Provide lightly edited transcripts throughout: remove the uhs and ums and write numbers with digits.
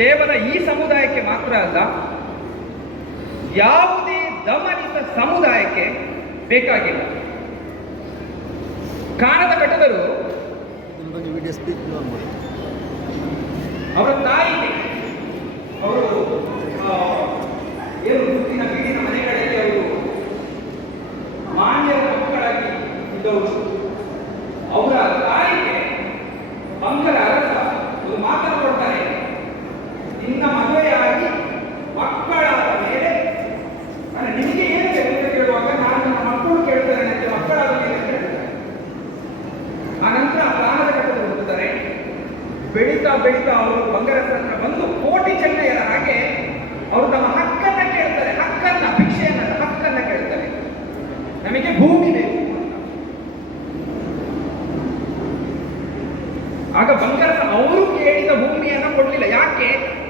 ಕೇವಲ ಈ ಸಮುದಾಯಕ್ಕೆ ಮಾತ್ರ ಅಲ್ಲ, ಯಾವುದೇ ದಮನಿತ ಸಮುದಾಯಕ್ಕೆ ಬೇಕಾಗಿಲ್ಲ. ಕಾಣದ ಕಟ್ಟದರು ಅವರ ತಾಯಿಗೆ ಅವರು ಏನು ಸುತ್ತಿನ ಬೀಡಿನ ಮನೆಗಳಲ್ಲಿ ಅವರು ಮಾನ್ಯರ ಮಕ್ಕಳಾಗಿ ಇದ್ದವರು. ಅವರ ತಾಯಿಗೆ ಬಂಗರ ಅರಸ ಒಂದು ಮಾತನ್ನು ಕೊಡ್ತಾರೆ, ನಿನ್ನ ಮದುವೆಯಾಗಿ ಮಕ್ಕಳಾದ ಮೇಲೆ ನಿನಗೆ ಏನು ಅಂತ ಕೇಳುವಾಗ ನಾನು ನನ್ನ ಮಕ್ಕಳು ಕೇಳ್ತಾರೆ ಅಂತ ಮಕ್ಕಳಾದ ಮೇಲೆ ಹೇಳ್ತಾರೆ. ಆ ನಂತರ ಕಾಣದ ಕಟ್ಟಲು ಹುಟ್ಟುತ್ತಾರೆ. ಬೆಳೀತಾ ಬೆಳೀತಾ ಅವರು ಬಂಗಾರಸರ ಹತ್ರ ಬಂದು ಕೋಟಿ ಚೆನ್ನಯ್ಯರ ಹಾಗೆ ಅವರು ತಮ್ಮ ಹಕ್ಕನ್ನ ಕೇಳ್ತಾರೆ. ಹಕ್ಕನ್ನ, ಭಿಕ್ಷೆಯನ್ನ, ಹಕ್ಕನ್ನ ಕೇಳ್ತಾರೆ. ನಮಗೆ ಭೂಮಿ ಬೇಕು. ಆಗ ಬಂಗಾರಸ ಅವರು ಕೇಳಿದ ಭೂಮಿಯನ್ನ ಕೊಡ್ಲಿಲ್ಲ.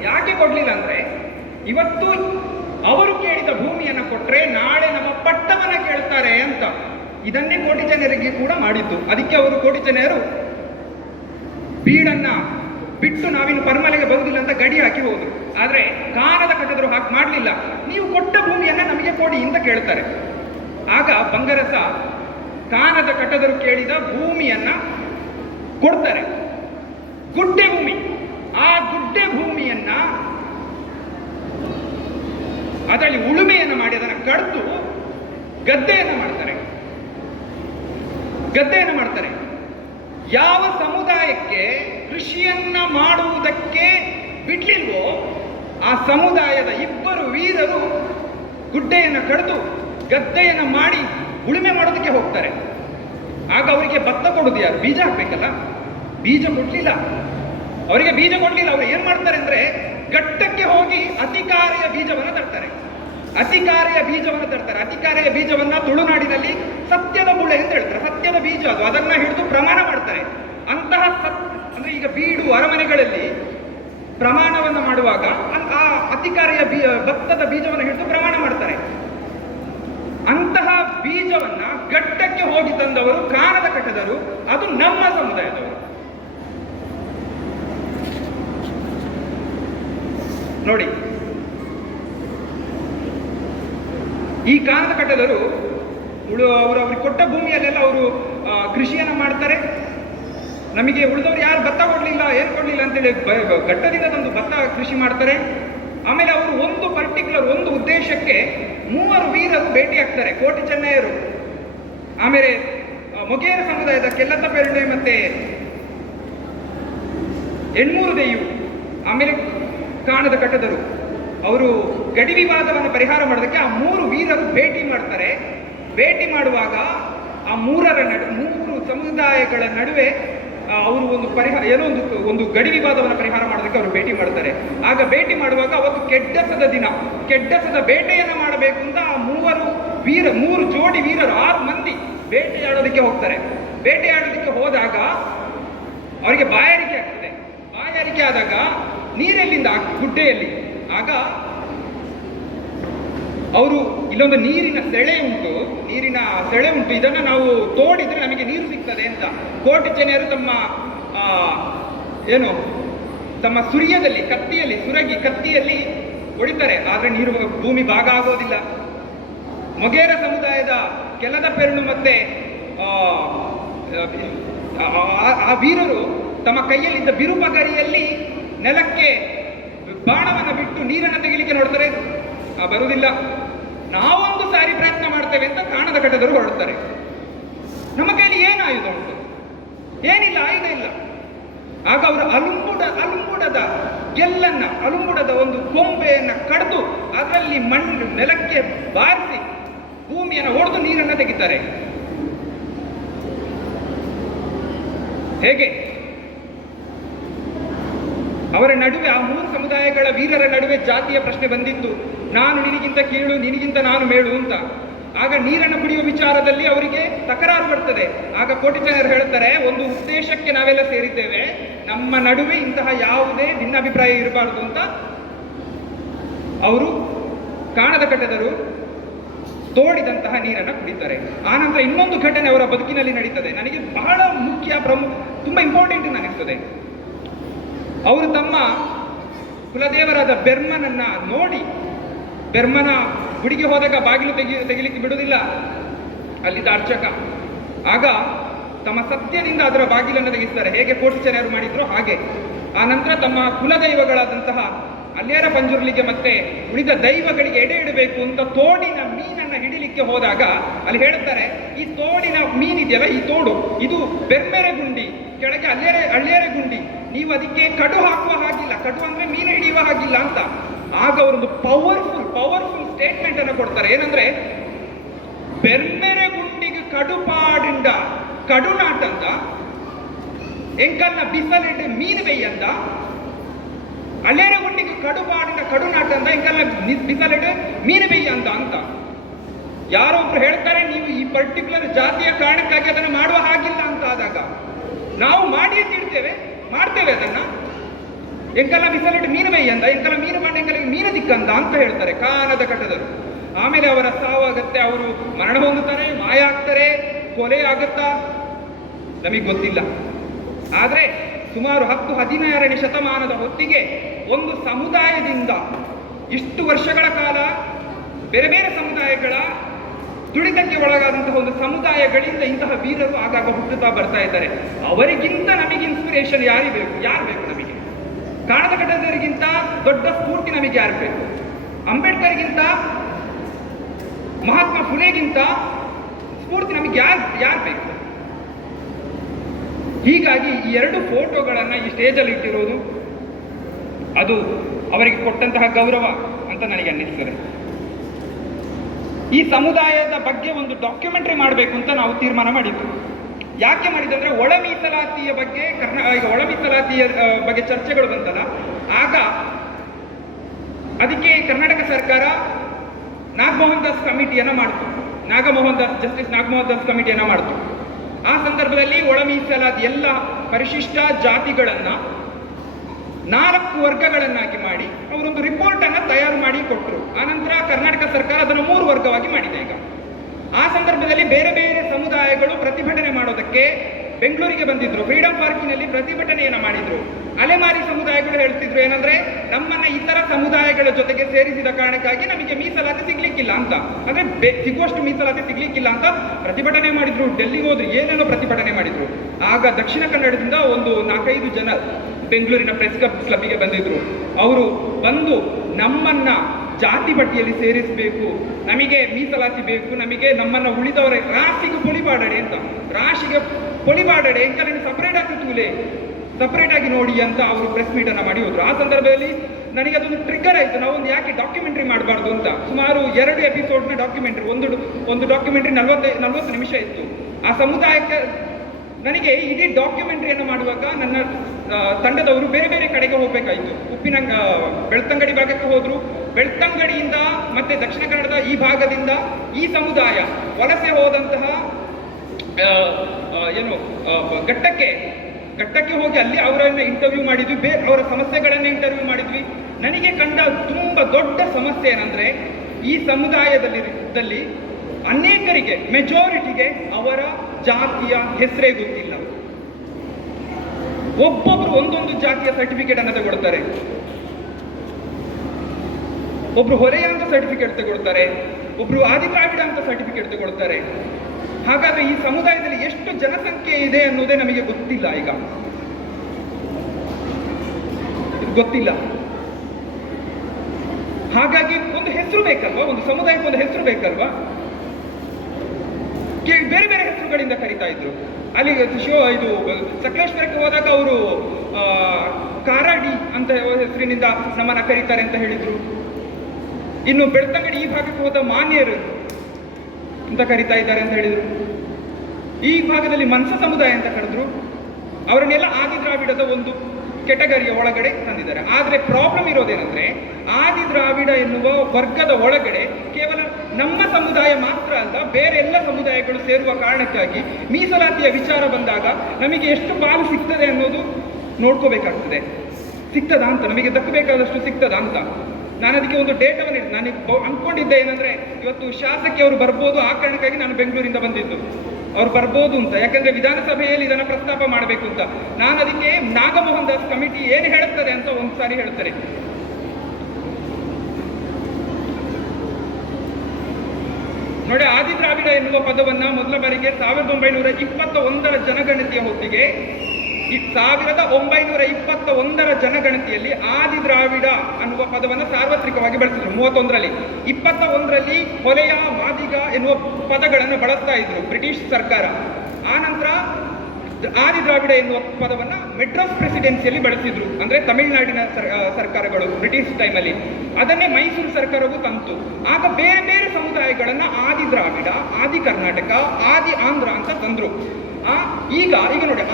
ಯಾಕೆ ಕೊಡ್ಲಿಲ್ಲ ಅಂದ್ರೆ, ಇವತ್ತು ಅವರು ಕೇಳಿದ ಭೂಮಿಯನ್ನ ಕೊಟ್ರೆ ನಾಳೆ ನಮ್ಮ ಪಟ್ಟವನ್ನ ಕೇಳ್ತಾರೆ ಅಂತ. ಇದನ್ನೇ ಕೋಟಿ ಜನರಿಗೆ ಕೂಡ ಮಾಡಿದ್ದು. ಅದಕ್ಕೆ ಅವರು ಕೋಟಿ ಜನರು ಬೀಡನ್ನ ಬಿಟ್ಟು ನಾವಿನ್ನು ಪರ್ಮಲೆಗೆ ಬರುವುದಿಲ್ಲ ಅಂತ ಗಡಿ ಹಾಕಿ ಹೋದ್ರು. ಆದ್ರೆ ಕಾಣದ ಕಟ್ಟದರು ಹಾಗೆ ಮಾಡಲಿಲ್ಲ. ನೀವು ಕೊಟ್ಟ ಭೂಮಿಯನ್ನ ನಮಗೆ ಕೊಡಿ ಅಂತ ಕೇಳ್ತಾರೆ. ಆಗ ಬಂಗರಸ ಕಾಣದ ಕಟ್ಟದರು ಕೇಳಿದ ಭೂಮಿಯನ್ನ ಕೊಡ್ತಾರೆ. ಗುಡ್ಡೆ ಭೂಮಿ. ಆ ಗುಡ್ಡೆ ಭೂಮಿಯನ್ನ ಅದರಲ್ಲಿ ಉಳುಮೆಯನ್ನು ಮಾಡಿ ಅದನ್ನು ಕಡ್ದು ಗದ್ದೆಯನ್ನು ಮಾಡ್ತಾರೆ. ಯಾವ ಸಮುದಾಯಕ್ಕೆ ಕೃಷಿಯನ್ನ ಮಾಡುವುದಕ್ಕೆ ಬಿಡ್ಲಿಲ್ವೋ ಆ ಸಮುದಾಯದ ಇಬ್ಬರು ವೀರರು ಗುಡ್ಡೆಯನ್ನು ಕಡಿದು ಗದ್ದೆಯನ್ನು ಮಾಡಿ ಉಳುಮೆ ಮಾಡೋದಕ್ಕೆ ಹೋಗ್ತಾರೆ. ಆಗ ಅವರಿಗೆ ಭತ್ತ ಕೊಡುದು ಯಾರು? ಬೀಜ ಹಾಕ್ಬೇಕಲ್ಲ. ಬೀಜ ಕೊಡ್ಲಿಲ್ಲ. ಅವರಿಗೆ ಬೀಜ ಕೊಡ್ಲಿಲ್ಲ. ಅವರು ಏನ್ ಮಾಡ್ತಾರೆ ಅಂದ್ರೆ, ಘಟ್ಟಕ್ಕೆ ಹೋಗಿ ಅತಿಕಾರಿಯ ಬೀಜವನ್ನು ತರ್ತಾರೆ. ಅತಿಕಾರಿಯ ಬೀಜವನ್ನ ತುಳುನಾಡಿನಲ್ಲಿ ಸತ್ಯದ ಬುಳೆ ಅಂತ ಹೇಳ್ತಾರೆ. ಸತ್ಯದ ಬೀಜ ಅದು. ಅದನ್ನ ಹಿಡಿದು ಪ್ರಮಾಣ ಮಾಡ್ತಾರೆ. ಅಂತಹ ಅಂದ್ರೆ ಈಗ ಬೀಡು ಅರಮನೆಗಳಲ್ಲಿ ಪ್ರಮಾಣವನ್ನು ಮಾಡುವಾಗ ಆ ಅತಿಕಾರಿಯ ಭತ್ತದ ಬೀಜವನ್ನು ಹಿಡಿದು ಪ್ರಮಾಣ ಮಾಡ್ತಾರೆ. ಅಂತಹ ಬೀಜವನ್ನ ಘಟ್ಟಕ್ಕೆ ಹೋಗಿ ತಂದವರು ಕಾಣದ ಕಟ್ಟದರು. ಅದು ನಮ್ಮ ಸಮುದಾಯದವರು. ನೋಡಿ, ಈ ಕಾಣದ ಕಟ್ಟದರು ಅವ್ರಿಗೆ ಕೊಟ್ಟ ಭೂಮಿಯಲ್ಲೆಲ್ಲ ಅವರು ಕೃಷಿಯನ್ನ ಮಾಡ್ತಾರೆ. ನಮಗೆ ಉಳಿದವರು ಯಾರು ಭತ್ತ ಕೊಡ್ಲಿಲ್ಲ, ಏನು ಕೊಡ್ಲಿಲ್ಲ ಅಂತೇಳಿ ಘಟ್ಟದಿಂದ ತಂದು ಭತ್ತ ಕೃಷಿ ಮಾಡ್ತಾರೆ. ಆಮೇಲೆ ಅವರು ಒಂದು ಉದ್ದೇಶಕ್ಕೆ 3 ವೀರರು ಭೇಟಿ ಆಗ್ತಾರೆ. ಕೋಟಿ ಚೆನ್ನಯ್ಯರು, ಆಮೇಲೆ ಮೊಗೇರ ಸಮುದಾಯದ ಕೆಲ್ಲತ್ತ ಪೆರುಣೆ ಮತ್ತೆ ಎಣ್ಮೂರು ದೆಯ್ಯು, ಆಮೇಲೆ ಕಾಣದ ಕಟ್ಟದರು. ಅವರು ಗಡಿ ವಿವಾದವನ್ನು ಪರಿಹಾರ ಮಾಡೋದಕ್ಕೆ ಆ 3 ವೀರರು ಭೇಟಿ ಮಾಡ್ತಾರೆ. ಭೇಟಿ ಮಾಡುವಾಗ ಆ 3 ಸಮುದಾಯಗಳ ನಡುವೆ ಅವರು ಒಂದು ಗಡಿ ವಿವಾದವನ್ನು ಪರಿಹಾರ ಮಾಡೋದಕ್ಕೆ ಅವರು ಭೇಟಿ ಮಾಡ್ತಾರೆ. ಆಗ ಭೇಟಿ ಮಾಡುವಾಗ ಅವತ್ತು ಕೆಡ್ಡಸದ ದಿನ, ಕೆಡ್ಡಸದ ಬೇಟೆಯನ್ನು ಮಾಡಬೇಕು ಅಂತ ಆ 3 ಜೋಡಿ ವೀರರು 6 ಮಂದಿ ಬೇಟೆಯಾಡೋದಕ್ಕೆ ಹೋಗ್ತಾರೆ. ಬೇಟೆಯಾಡೋದಕ್ಕೆ ಹೋದಾಗ ಅವರಿಗೆ ಬಾಯಾರಿಕೆ ಆಗ್ತದೆ. ಬಾಯಾರಿಕೆ ಆದಾಗ ನೀರೆಲ್ಲಿಂದ? ಗುಡ್ಡೆಯಲ್ಲಿ. ಆಗ ಅವರು ಇಲ್ಲೊಂದು ನೀರಿನ ಸೆಳೆ ಉಂಟು, ಇದನ್ನು ನಾವು ತೋಡಿದ್ರೆ ನಮಗೆ ನೀರು ಸಿಗ್ತದೆ ಅಂತ ಕೋಟಿ ಜನರು ತಮ್ಮ ಸುರಿಯದಲ್ಲಿ ಕತ್ತಿಯಲ್ಲಿ ಹೊಡಿತಾರೆ. ಆದ್ರೆ ನೀರು ಭೂಮಿ ಭಾಗ ಆಗೋದಿಲ್ಲ. ಮೊಗೇರ ಸಮುದಾಯದ ಕೆಲದ ಪೆರುಳು ಮತ್ತೆ ಆ ವೀರರು ತಮ್ಮ ಕೈಯಲ್ಲಿದ್ದ ಬಿರುಬಗರಿಯಲ್ಲಿ ನೆಲಕ್ಕೆ ಬಾಣವನ್ನು ಬಿಟ್ಟು ನೀರನ್ನು ತೆಗಿಲಿಕ್ಕೆ ನೋಡ್ತಾರೆ. ಬರುವುದಿಲ್ಲ. ನಾವೊಂದು ಸಾರಿ ಪ್ರಯತ್ನ ಮಾಡ್ತೇವೆ ಅಂತ ಕಾಣದ ಕಟ್ಟದರು ಹೊರಡ್ತಾರೆ. ನಮ್ಮ ಕೈಯಲ್ಲಿ ಏನು ಆಯುಧ ಉಂಟು? ಏನಿಲ್ಲ, ಆಯುಧ ಇಲ್ಲ. ಆಗ ಅವರು ಅಲುಂಬುಡದ ಒಂದು ಕೊಂಬೆಯನ್ನು ಕಡಿದು ಅದರಲ್ಲಿ ನೆಲಕ್ಕೆ ಬಾರಿಸಿ ಭೂಮಿಯನ್ನು ಹೊಡೆದು ನೀರನ್ನು ತೆಗಿತಾರೆ. ಹೇಗೆ ಅವರ ನಡುವೆ, ಆ 3 ಸಮುದಾಯಗಳ ವೀರರ ನಡುವೆ ಜಾತಿಯ ಪ್ರಶ್ನೆ ಬಂದಿತ್ತು. ನಾನು ನಿನಗಿಂತ ಕೀಳು, ನಿನಗಿಂತ ನಾನು ಮೇಳು ಅಂತ. ಆಗ ನೀರನ್ನು ಕುಡಿಯುವ ವಿಚಾರದಲ್ಲಿ ಅವರಿಗೆ ತಕರಾರು ಬರ್ತದೆ. ಆಗ ಕೋಟಿ ಜನರು ಹೇಳ್ತಾರೆ, ಒಂದು ಉದ್ದೇಶಕ್ಕೆ ನಾವೆಲ್ಲ ಸೇರಿದ್ದೇವೆ, ನಮ್ಮ ನಡುವೆ ಇಂತಹ ಯಾವುದೇ ಭಿನ್ನಾಭಿಪ್ರಾಯ ಇರಬಾರದು ಅಂತ ಅವರು ಕಾಣದ ಕಟ್ಟದರು ತೋಡಿದಂತಹ ನೀರನ್ನು ಕುಡಿತಾರೆ. ಆನಂತರ ಇನ್ನೊಂದು ಘಟನೆ ಅವರ ಬದುಕಿನಲ್ಲಿ ನಡೀತದೆ. ನನಗೆ ಬಹಳ ಮುಖ್ಯ, ತುಂಬಾ ಇಂಪಾರ್ಟೆಂಟ್ ಅನಿಸ್ತದೆ. ಅವರು ತಮ್ಮ ಕುಲದೇವರಾದ ಬೆರ್ಮನನ್ನ ನೋಡಿ, ಬೆರ್ಮನ ಗುಡಿಗೆ ಹೋದಾಗ ಬಾಗಿಲು ತೆಗಿಲಿಕ್ಕೆ ಬಿಡುವುದಿಲ್ಲ ಅಲ್ಲಿದ್ದ ಅರ್ಚಕ. ಆಗ ತಮ್ಮ ಸತ್ಯದಿಂದ ಅದರ ಬಾಗಿಲನ್ನು ತೆಗಿಸ್ತಾರೆ, ಹೇಗೆ ಕೋಟಿಚರ್ಯರು ಮಾಡಿದ್ರು ಹಾಗೆ. ಆ ನಂತರ ತಮ್ಮ ಕುಲದೈವಗಳಾದಂತಹ ಅಲ್ಲೇರ ಪಂಜುರ್ಲಿಗೆ ಮತ್ತೆ ಉಳಿದ ದೈವಗಳಿಗೆ ಎಡೆ ಇಡಬೇಕು ಅಂತ ತೋಡಿನ ಮೀನನ್ನ ಹಿಡಿಲಿಕ್ಕೆ ಹೋದಾಗ ಅಲ್ಲಿ ಹೇಳ್ತಾರೆ, ಈ ತೋಡಿನ ಮೀನಿದೆಯಲ್ಲ, ಈ ತೋಡು ಇದು ಬೆರ್ಮೆರೆ ಗುಂಡಿ, ಕೆಳಗೆ ಅಳ್ಳೇರೆ ಗುಂಡಿ, ನೀವು ಅದಕ್ಕೆ ಕಡು ಹಾಕುವ ಹಾಗಿಲ್ಲ, ಕಡು ಅಂದ್ರೆ ಮೀನು ಹಿಡಿಯುವ ಹಾಗಿಲ್ಲ ಅಂತ. ಆಗ ಅವರೊಂದು ಪವರ್ಫುಲ್ ಸ್ಟೇಟ್ಮೆಂಟ್ ಅನ್ನು ಕೊಡ್ತಾರೆ. ಏನಂದ್ರೆ, ಬೆರ್ಮೆರೆ ಗುಂಡಿಗೆ ಕಡುಪಾಡಿಂಡ ಕಡುನಾಟಂದ ಎಂಕನ್ನ ಬಿಸಲಿಟ್ಟು ಮೀನು ಬೆಯ್ಯಂದ, ಅಳ್ಳೇರ ಗುಂಡಿಗೆ ಕಡುಪಾಡಿನ ಕಡುನಾಟಂದ ಎಂಕನ್ನ ಬಿಸಲಿಟ್ಟು ಮೀನು ಬೆಯ್ಯಂದ ಅಂತ. ಯಾರೋ ಒಬ್ರು ಹೇಳ್ತಾರೆ, ನೀವು ಈ ಪರ್ಟಿಕ್ಯುಲರ್ ಜಾತಿಯ ಕಾರಣಕ್ಕಾಗಿ ಅದನ್ನು ಮಾಡುವ ಹಾಗಿಲ್ಲ ಅಂತ ಆದಾಗ ನಾವು ಮಾಡಿ ಮಾಡ್ತೇವೆ ಅದನ್ನ. ಎಂಕಲ್ಲ ಬಿಸಲಿಟ್ಟು ಮೀನು ಬೆಯ್ಯಂದ, ಎಂಕಲ್ಲ ಮೀನು ಮಾಡಿ ಎಂಕಲ್ಲ ಮೀನು ದಿಕ್ಕಂದ ಅಂತ ಹೇಳ್ತಾರೆ ಕಾನದ ಕಟ್ಟದರು. ಆಮೇಲೆ ಅವರ ಸಾವಾಗತ್ತೆ, ಅವರು ಮರಣ ಹೊಂದುತ್ತಾರೆ, ಮಾಯ ಆಗ್ತಾರೆ, ಕೊಲೆ ಆಗುತ್ತಾ ನಮಗೆ ಗೊತ್ತಿಲ್ಲ. ಆದರೆ ಸುಮಾರು 10-16ನೇ ಶತಮಾನದ ಹೊತ್ತಿಗೆ ಒಂದು ಸಮುದಾಯದಿಂದ ಇಷ್ಟು ವರ್ಷಗಳ ಕಾಲ ಬೇರೆ ಬೇರೆ ಸಮುದಾಯಗಳ ತುಳಿತಕ್ಕೆ ಒಳಗಾದಂತಹ ಒಂದು ಸಮುದಾಯಗಳಿಂದ ಇಂತಹ ವೀರರು ಆಗಾಗ ಹುಟ್ಟುತ್ತಾ ಬರ್ತಾ ಇದ್ದಾರೆ. ಅವರಿಗಿಂತ ನಮಗೆ ಇನ್ಸ್ಪಿರೇಷನ್ ಯಾರು ಬೇಕು ನಮಗೆ? ಕಾಣದ ಕಟ್ಟದವರಿಗಿಂತ ದೊಡ್ಡ ಸ್ಫೂರ್ತಿ ನಮಗೆ ಯಾರು ಬೇಕು? ಅಂಬೇಡ್ಕರ್ಗಿಂತ, ಮಹಾತ್ಮ ಫುಲೆಗಿಂತ ಸ್ಫೂರ್ತಿ ನಮಗೆ ಯಾರು ಬೇಕು? ಹೀಗಾಗಿ ಈ 2 ಫೋಟೋಗಳನ್ನ ಈ ಸ್ಟೇಜಲ್ಲಿ ಇಟ್ಟಿರೋದು ಅದು ಅವರಿಗೆ ಕೊಟ್ಟಂತಹ ಗೌರವ ಅಂತ ನನಗೆ ಅನ್ನಿಸ್ತದೆ. ಈ ಸಮುದಾಯದ ಬಗ್ಗೆ ಒಂದು ಡಾಕ್ಯುಮೆಂಟರಿ ಮಾಡಬೇಕು ಅಂತ ನಾವು ತೀರ್ಮಾನ ಮಾಡಿದ್ವಿ. ಯಾಕೆ ಮಾಡಿದಂದ್ರೆ, ಒಳ ಮೀಸಲಾತಿಯ ಬಗ್ಗೆ ಈಗ ಒಳ ಮೀಸಲಾತಿಯ ಬಗ್ಗೆ ಚರ್ಚೆಗಳು ಬಂತಲ್ಲ, ಆಗ ಅದಕ್ಕೆ ಕರ್ನಾಟಕ ಸರ್ಕಾರ ನಾಗಮೋಹನ್ ದಾಸ್ ಕಮಿಟಿಯನ್ನ ಮಾಡಿತು. ಜಸ್ಟಿಸ್ ನಾಗಮೋಹನ್ ದಾಸ್ ಕಮಿಟಿಯನ್ನ ಮಾಡಿತು. ಆ ಸಂದರ್ಭದಲ್ಲಿ ಒಳ ಮೀಸಲಾತಿ ಎಲ್ಲ ಪರಿಶಿಷ್ಟ ಜಾತಿಗಳನ್ನ 4 ವರ್ಗಗಳನ್ನಾಗಿ ಮಾಡಿ ಅವರೊಂದು ರಿಪೋರ್ಟ್ ಅನ್ನ ತಯಾರು ಮಾಡಿ ಕೊಟ್ಟರು. ಆನಂತರ ಕರ್ನಾಟಕ ಸರ್ಕಾರ ಅದನ್ನು 3 ವರ್ಗವಾಗಿ ಮಾಡಿದೆ. ಈಗ ಆ ಸಂದರ್ಭದಲ್ಲಿ ಬೇರೆ ಬೇರೆ ಸಮುದಾಯಗಳು ಪ್ರತಿಭಟನೆ ಮಾಡೋದಕ್ಕೆ ಬೆಂಗಳೂರಿಗೆ ಬಂದಿದ್ರು. ಫ್ರೀಡಂ ಪಾರ್ಕಿನಲ್ಲಿ ಪ್ರತಿಭಟನೆಯನ್ನ ಮಾಡಿದ್ರು. ಅಲೆಮಾರಿ ಸಮುದಾಯಗಳು ಹೇಳ್ತಿದ್ರು ಏನಂದ್ರೆ, ನಮ್ಮನ್ನ ಇತರ ಸಮುದಾಯಗಳ ಜೊತೆಗೆ ಸೇರಿಸಿದ ಕಾರಣಕ್ಕಾಗಿ ನಮಗೆ ಮೀಸಲಾತಿ ಸಿಗ್ಲಿಕ್ಕಿಲ್ಲ ಅಂತ, ಅಂದ್ರೆ ಸಿಗುವಷ್ಟು ಮೀಸಲಾತಿ ಸಿಗ್ಲಿಕ್ಕಿಲ್ಲ ಅಂತ ಪ್ರತಿಭಟನೆ ಮಾಡಿದ್ರು. ಡೆಲ್ಲಿಗೆ ಹೋದ್ರು, ಏನೇನೋ ಪ್ರತಿಭಟನೆ ಮಾಡಿದ್ರು. ಆಗ ದಕ್ಷಿಣ ಕನ್ನಡದಿಂದ ಒಂದು 4-5 ಜನ ಬೆಂಗಳೂರಿನ ಪ್ರೆಸ್ ಕ್ಲಬ್ಗೆ ಬಂದಿದ್ರು. ಅವರು ಬಂದು ನಮ್ಮನ್ನ ಜಾತಿ ಪಟ್ಟಿಯಲ್ಲಿ ಸೇರಿಸಬೇಕು, ನಮಗೆ ಮೀಸಲಾತಿ ಬೇಕು, ನಮಗೆ ನಮ್ಮನ್ನ ಉಳಿದವರ ರಾಶಿಗೆ ಪೊಲಿಬಾಡಡೆ ಅಂತ, ರಾಶಿಗೆ ಪೊಲಿಬಾಡಡೆ ಎಂಕಲನ್ನು ಸಪರೇಟ್ ಆಗಿ ನೋಡಿ ಅಂತ ಅವರು ಪ್ರೆಸ್ ಮೀಟ್ ಅನ್ನ ಮಾಡಿ ಹೋದ್ರು. ಆ ಸಂದರ್ಭದಲ್ಲಿ ನನಗೆ ಅದೊಂದು ಟ್ರಿಗರ್ ಆಯಿತು, ನಾವೊಂದು ಯಾಕೆ ಡಾಕ್ಯುಮೆಂಟ್ರಿ ಮಾಡಬಾರ್ದು ಅಂತ. ಸುಮಾರು 2 ಎಪಿಸೋಡ್ನ ಡಾಕ್ಯುಮೆಂಟ್ರಿ, ಒಂದು ಡಾಕ್ಯುಮೆಂಟ್ರಿ 40 ನಿಮಿಷ ಇತ್ತು. ಆ ಸಮುದಾಯಕ್ಕೆ ನನಗೆ ಇಡೀ ಡಾಕ್ಯುಮೆಂಟ್ರಿಯನ್ನು ಮಾಡುವಾಗ ನನ್ನ ತಂಡದವರು ಬೇರೆ ಬೇರೆ ಕಡೆಗೆ ಹೋಗ್ಬೇಕಾಯಿತು. ಬೆಳ್ತಂಗಡಿ ಭಾಗಕ್ಕೆ ಹೋದ್ರು. ಬೆಳ್ತಂಗಡಿಯಿಂದ ಮತ್ತೆ ದಕ್ಷಿಣ ಕನ್ನಡದ ಈ ಭಾಗದಿಂದ ಈ ಸಮುದಾಯ ವಲಸೆ ಹೋದಂತಹ ಘಟ್ಟಕ್ಕೆ ಹೋಗಿ ಅಲ್ಲಿ ಅವರನ್ನ ಇಂಟರ್ವ್ಯೂ ಮಾಡಿದ್ವಿ, ಅವರ ಸಮಸ್ಯೆಗಳನ್ನ ಇಂಟರ್ವ್ಯೂ ಮಾಡಿದ್ವಿ. ನನಗೆ ಕಂಡ ತುಂಬಾ ದೊಡ್ಡ ಸಮಸ್ಯೆ ಏನಂದ್ರೆ, ಈ ಸಮುದಾಯದಲ್ಲಿ ಅನೇಕರಿಗೆ, ಮೆಜಾರಿಟಿಗೆ ಅವರ ಜಾತಿಯ ಹೆಸರೇ ಗೊತ್ತಿಲ್ಲ. ಒಬ್ಬೊಬ್ರು ಒಂದೊಂದು ಜಾತಿಯ ಸರ್ಟಿಫಿಕೇಟ್ ಅನ್ನು ತಗೊಳ್ತಾರೆ. ಒಬ್ರು ಹೊರೆಯ ಅಂತ ಸರ್ಟಿಫಿಕೇಟ್ ತಗೊಳ್ತಾರೆ, ಒಬ್ರು ಆದಿದ್ರಾವಿಡ ಅಂತ ಸರ್ಟಿಫಿಕೇಟ್ ತಗೊಳ್ತಾರೆ. ಹಾಗಾದ್ರೆ ಈ ಸಮುದಾಯದಲ್ಲಿ ಎಷ್ಟು ಜನಸಂಖ್ಯೆ ಇದೆ ಅನ್ನೋದೇ ನಮಗೆ ಗೊತ್ತಿಲ್ಲ. ಈಗ ಗೊತ್ತಿಲ್ಲ. ಹಾಗಾಗಿ ಒಂದು ಹೆಸರು ಬೇಕಲ್ವಾ, ಒಂದು ಸಮುದಾಯಕ್ಕೆ ಒಂದು ಹೆಸರು ಬೇಕಲ್ವಾ. ಬೇರೆ ಬೇರೆ ಹೆಸರುಗಳಿಂದ ಕರೀತಾ ಇದ್ರು. ಅಲ್ಲಿ ಇದು ಸಕಲೇಶ್ವರಕ್ಕೆ ಹೋದಾಗ ಅವರು ಕಾರಾಡಿ ಅಂತ ಹೆಸರಿನಿಂದ ನಮ್ಮನ್ನ ಕರೀತಾರೆ ಅಂತ ಹೇಳಿದ್ರು. ಇನ್ನು ಬೆಳ್ತಂಗಡಿ ಈ ಭಾಗಕ್ಕೆ ಹೋದ ಮಾನ್ಯರು ಅಂತ ಕರೀತಾ ಇದ್ದಾರೆ ಅಂತ ಹೇಳಿದ್ರು. ಈ ಭಾಗದಲ್ಲಿ ಮನ್ಸ ಸಮುದಾಯ ಅಂತ ಕರೆದ್ರು. ಅವರನ್ನೆಲ್ಲ ಆದಿದ್ರಾವಿಡದ ಒಂದು ಕೆಟಗರಿಯ ಒಳಗಡೆ ತಂದಿದ್ದಾರೆ. ಆದರೆ ಪ್ರಾಬ್ಲಮ್ ಇರೋದೇನೆಂದ್ರೆ, ಆದಿದ್ರಾವಿಡ ಎನ್ನುವ ವರ್ಗದ ಒಳಗಡೆ ಕೇವಲ ನಮ್ಮ ಸಮುದಾಯ ಮಾತ್ರ ಅಲ್ಲ, ಬೇರೆ ಎಲ್ಲ ಸಮುದಾಯಗಳು ಸೇರುವ ಕಾರಣಕ್ಕಾಗಿ ಮೀಸಲಾತಿಯ ವಿಚಾರ ಬಂದಾಗ ನಮಗೆ ಎಷ್ಟು ಪಾಲು ಸಿಗ್ತದೆ ಅನ್ನೋದು ನೋಡ್ಕೋಬೇಕಾಗ್ತದೆ. ಸಿಗ್ತದಾ ಅಂತ, ನಮಗೆ ದಕ್ಕಬೇಕಾದಷ್ಟು ಸಿಗ್ತದಾ ಅಂತ. ನಾನು ಅದಕ್ಕೆ ಒಂದು ಡೇಟಾವನ್ನು ನಾನು ಅಂದ್ಕೊಂಡಿದ್ದೆ ಏನಂದ್ರೆ, ಇವತ್ತು ಶಾಸಕಿಯವರು ಬರ್ಬೋದು, ಆ ಕಾರಣಕ್ಕಾಗಿ ನಾನು ಬೆಂಗಳೂರಿಂದ ಬಂದಿದ್ದು, ಅವ್ರು ಬರ್ಬೋದು ಅಂತ. ಯಾಕಂದ್ರೆ ವಿಧಾನಸಭೆಯಲ್ಲಿ ಇದನ್ನು ಪ್ರಸ್ತಾಪ ಮಾಡಬೇಕು ಅಂತ. ನಾನು ಅದಕ್ಕೆ ನಾಗಮೋಹನ್ ದಾಸ್ ಕಮಿಟಿ ಏನು ಹೇಳುತ್ತದೆ ಅಂತ ಒಂದ್ಸಾರಿ ಹೇಳ್ತಾರೆ. ನೋಡಿ, ಆದಿ ದ್ರಾವಿಡ ಎನ್ನುವ ಪದವನ್ನ ಮೊದಲ ಬಾರಿಗೆ 1921ರ ಜನಗಣತಿಯ ಹೊತ್ತಿಗೆ 1921ರ ಜನಗಣತಿಯಲ್ಲಿ ಆದಿ ದ್ರಾವಿಡ ಅನ್ನುವ ಪದವನ್ನು ಸಾರ್ವತ್ರಿಕವಾಗಿ ಬಳಸಿದ್ರು 31ರಲ್ಲಿ. 21ರಲ್ಲಿ ಹೊಲೆಯ, ಮಾದಿಗ ಎನ್ನುವ ಪದಗಳನ್ನು ಬಳಸ್ತಾ ಇದ್ರು ಬ್ರಿಟಿಷ್ ಸರ್ಕಾರ. ಆನಂತರ ಆದಿ ದ್ರಾವಿಡ ಎನ್ನುವ ಪದವನ್ನು ಮೆಡ್ರಾಸ್ ಪ್ರೆಸಿಡೆನ್ಸಿಯಲ್ಲಿ ಬಳಸಿದ್ರು, ಅಂದ್ರೆ ತಮಿಳುನಾಡಿನ ಸರ್ಕಾರಗಳು ಬ್ರಿಟಿಷ್ ಟೈಮಲ್ಲಿ. ಅದನ್ನೇ ಮೈಸೂರು ಸರ್ಕಾರವು ತಂತು. ಆಗ ಬೇರೆ ಬೇರೆ ಸಮುದಾಯಗಳನ್ನ ಆದಿ ದ್ರಾವಿಡ, ಆದಿ ಕರ್ನಾಟಕ, ಆದಿ ಆಂಧ್ರ ಅಂತ ತಂದ್ರು. ಈಗ ನೋಡಿ,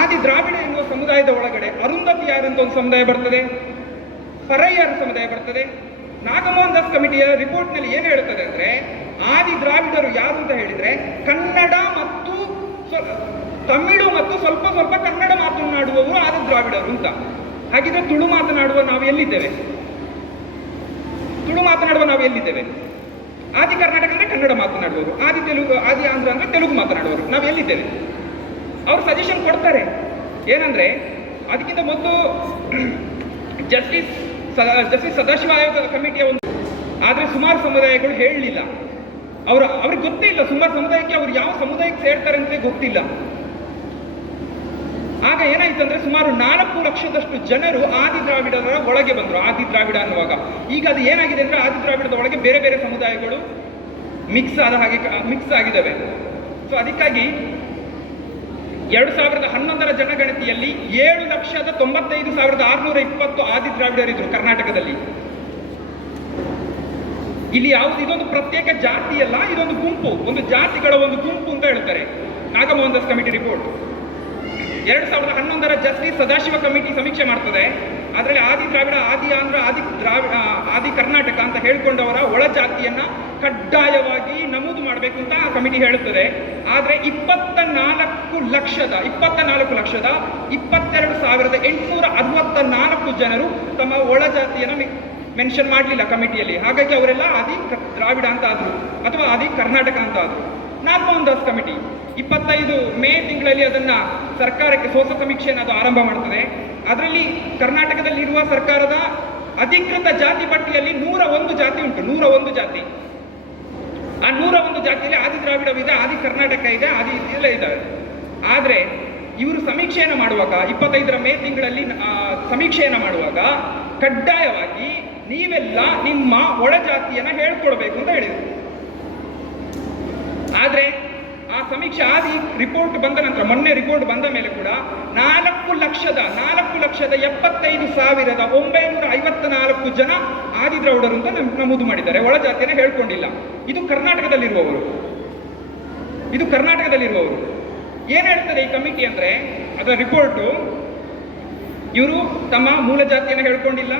ಆದಿ ದ್ರಾವಿಡ ಎನ್ನುವ ಸಮುದಾಯದ ಒಳಗಡೆ ಅರುಂಧತಿಯಾರ್ ಅಂತ ಒಂದು ಸಮುದಾಯ ಬರ್ತದೆ, ಪರಯ್ಯರ್ ಸಮುದಾಯ ಬರ್ತದೆ. ನಾಗಮೋಹನ್ ದಾಸ್ ಕಮಿಟಿಯ ರಿಪೋರ್ಟ್ನಲ್ಲಿ ಏನು ಹೇಳ್ತದೆ ಅಂದ್ರೆ, ಆದಿ ದ್ರಾವಿಡರು ಯಾರು ಅಂತ ಹೇಳಿದ್ರೆ ಕನ್ನಡ ಮತ್ತು ತಮಿಳು ಮತ್ತು ಸ್ವಲ್ಪ ಸ್ವಲ್ಪ ಕನ್ನಡ ಮಾತನಾಡುವವರು ಆದಿ ದ್ರಾವಿಡರು ಅಂತ. ಹಾಗಿದ್ರೆ ತುಳು ಮಾತನಾಡುವ ನಾವು ಎಲ್ಲಿದ್ದೇವೆ? ಆದಿ ಕರ್ನಾಟಕ ಅಂದ್ರೆ ಕನ್ನಡ ಮಾತನಾಡುವವರು, ಆದಿ ಆಂಧ್ರ ಅಂದ್ರೆ ತೆಲುಗು ಮಾತನಾಡುವವರು, ನಾವು ಎಲ್ಲಿದ್ದೇವೆ? ಅವರು ಸಜೆಷನ್ ಕೊಡ್ತಾರೆ ಏನಂದ್ರೆ, ಅದಕ್ಕಿಂತ ಮೊದಲು ಜಸ್ಟಿಸ್ ಸದಾಶಿವ ಆಯೋಗ ಕಮಿಟಿಯ ಒಂದು, ಆದ್ರೆ ಸುಮಾರು ಸಮುದಾಯಗಳು ಹೇಳಲಿಲ್ಲ. ಅವ್ರಿಗೆ ಗೊತ್ತೇ ಇಲ್ಲ, ಸುಮಾರು ಸಮುದಾಯಕ್ಕೆ ಅವ್ರು ಯಾವ ಸಮುದಾಯಕ್ಕೆ ಸೇರ್ತಾರೆ ಅಂತ ಗೊತ್ತಿಲ್ಲ. ಆಗ ಏನಾಯ್ತು ಅಂದ್ರೆ, ಸುಮಾರು 4 ಲಕ್ಷದಷ್ಟು ಜನರು ಆದಿ ದ್ರಾವಿಡರ ಒಳಗೆ ಬಂದರು. ಆದಿ ದ್ರಾವಿಡ ಅನ್ನುವಾಗ ಈಗ ಅದು ಏನಾಗಿದೆ ಅಂದ್ರೆ, ಆದಿ ದ್ರಾವಿಡದ ಒಳಗೆ ಬೇರೆ ಬೇರೆ ಸಮುದಾಯಗಳು ಮಿಕ್ಸ್ ಆಗಿದ್ದಾವೆ. ಸೊ ಅದಕ್ಕಾಗಿ 2011ರ ಜನಗಣತಿಯಲ್ಲಿ 7,95,620 ಆದಿ ದ್ರಾವಿಡರಿದ್ರು ಕರ್ನಾಟಕದಲ್ಲಿ. ಇಲ್ಲಿ ಇದೊಂದು ಪ್ರತ್ಯೇಕ ಜಾತಿ ಅಲ್ಲ, ಇದೊಂದು ಗುಂಪು, ಒಂದು ಜಾತಿಗಳ ಒಂದು ಗುಂಪು ಅಂತ ಹೇಳ್ತಾರೆ ನಾಗಮೋಹನ್ ದಾಸ್ ಕಮಿಟಿ ರಿಪೋರ್ಟ್. 2011ರ ಜಸ್ಟಿಸ್ ಸದಾಶಿವ ಕಮಿಟಿ ಸಮೀಕ್ಷೆ ಮಾಡ್ತದೆ. ಅದರಲ್ಲಿ ಆದಿ ದ್ರಾವಿಡ, ಆದಿ ಆಂಧ್ರ, ಆದಿ ಕರ್ನಾಟಕ ಅಂತ ಹೇಳ್ಕೊಂಡವರ ಒಳ ಜಾತಿಯನ್ನ ಕಡ್ಡಾಯವಾಗಿ ನಮೂದು ಮಾಡಬೇಕು ಅಂತ ಆ ಕಮಿಟಿ ಹೇಳುತ್ತದೆ. ಆದರೆ 22,864 ಜನರು ತಮ್ಮ ಒಳ ಜಾತಿಯನ್ನು ಮೆನ್ಷನ್ ಮಾಡಲಿಲ್ಲ ಕಮಿಟಿಯಲ್ಲಿ. ಹಾಗಾಗಿ ಅವರೆಲ್ಲ ಆದಿ ದ್ರಾವಿಡ ಅಂತ ಆದ್ರು ಅಥವಾ ಆದಿ ಕರ್ನಾಟಕ ಅಂತ ಆದ್ರು. ನಾಗಮೋಹನ್ ದಾಸ್ ಕಮಿಟಿ 25 ಮೇ ತಿಂಗಳಲ್ಲಿ ಅದನ್ನ ಸರ್ಕಾರಕ್ಕೆ ಹೊಸ ಸಮೀಕ್ಷೆಯನ್ನು ಅದು ಆರಂಭ ಮಾಡ್ತದೆ. ಅದರಲ್ಲಿ ಕರ್ನಾಟಕದಲ್ಲಿರುವ ಸರ್ಕಾರದ ಅಧಿಕೃತ ಜಾತಿ ಪಟ್ಟಿಯಲ್ಲಿ 101 ಜಾತಿ ಉಂಟು. 101 ಜಾತಿ. ಆ 101 ಜಾತಿಯಲ್ಲಿ ಆದಿ ದ್ರಾವಿಡವಿದೆ, ಆದಿ ಕರ್ನಾಟಕ ಇದೆ, ಆದಿ ಎಲ್ಲ ಇದ್ದಾವೆ. ಆದರೆ ಇವರು ಸಮೀಕ್ಷೆಯನ್ನು ಮಾಡುವಾಗ 25ರ ಮೇ ತಿಂಗಳಲ್ಲಿ ಸಮೀಕ್ಷೆಯನ್ನು ಮಾಡುವಾಗ ಕಡ್ಡಾಯವಾಗಿ ನೀವೆಲ್ಲ ನಿಮ್ಮ ಒಳ ಜಾತಿಯನ್ನ ಹೇಳ್ಕೊಳ್ಬೇಕು ಅಂತ ಹೇಳಿದರು. ಆದರೆ ಆ ಸಮೀಕ್ಷೆ ಆದಿ ರಿಪೋರ್ಟ್ ಬಂದ ನಂತರ, ಮೊನ್ನೆ ರಿಪೋರ್ಟ್ ಬಂದ ಮೇಲೆ ಕೂಡ 4,75,954 ಜನ ಆದಿ ದ್ರಾವಿಡರು ಅಂತ ನಮೂದು ಮಾಡಿದ್ದಾರೆ, ಒಳ ಜಾತಿಯನ್ನು ಹೇಳ್ಕೊಂಡಿಲ್ಲ. ಇದು ಕರ್ನಾಟಕದಲ್ಲಿರುವವರು. ಏನ್ ಹೇಳ್ತಾರೆ ಈ ಕಮಿಟಿ ಅಂದ್ರೆ, ಅದರ ರಿಪೋರ್ಟು, ಇವರು ತಮ್ಮ ಮೂಲ ಜಾತಿಯನ್ನು ಹೇಳ್ಕೊಂಡಿಲ್ಲ,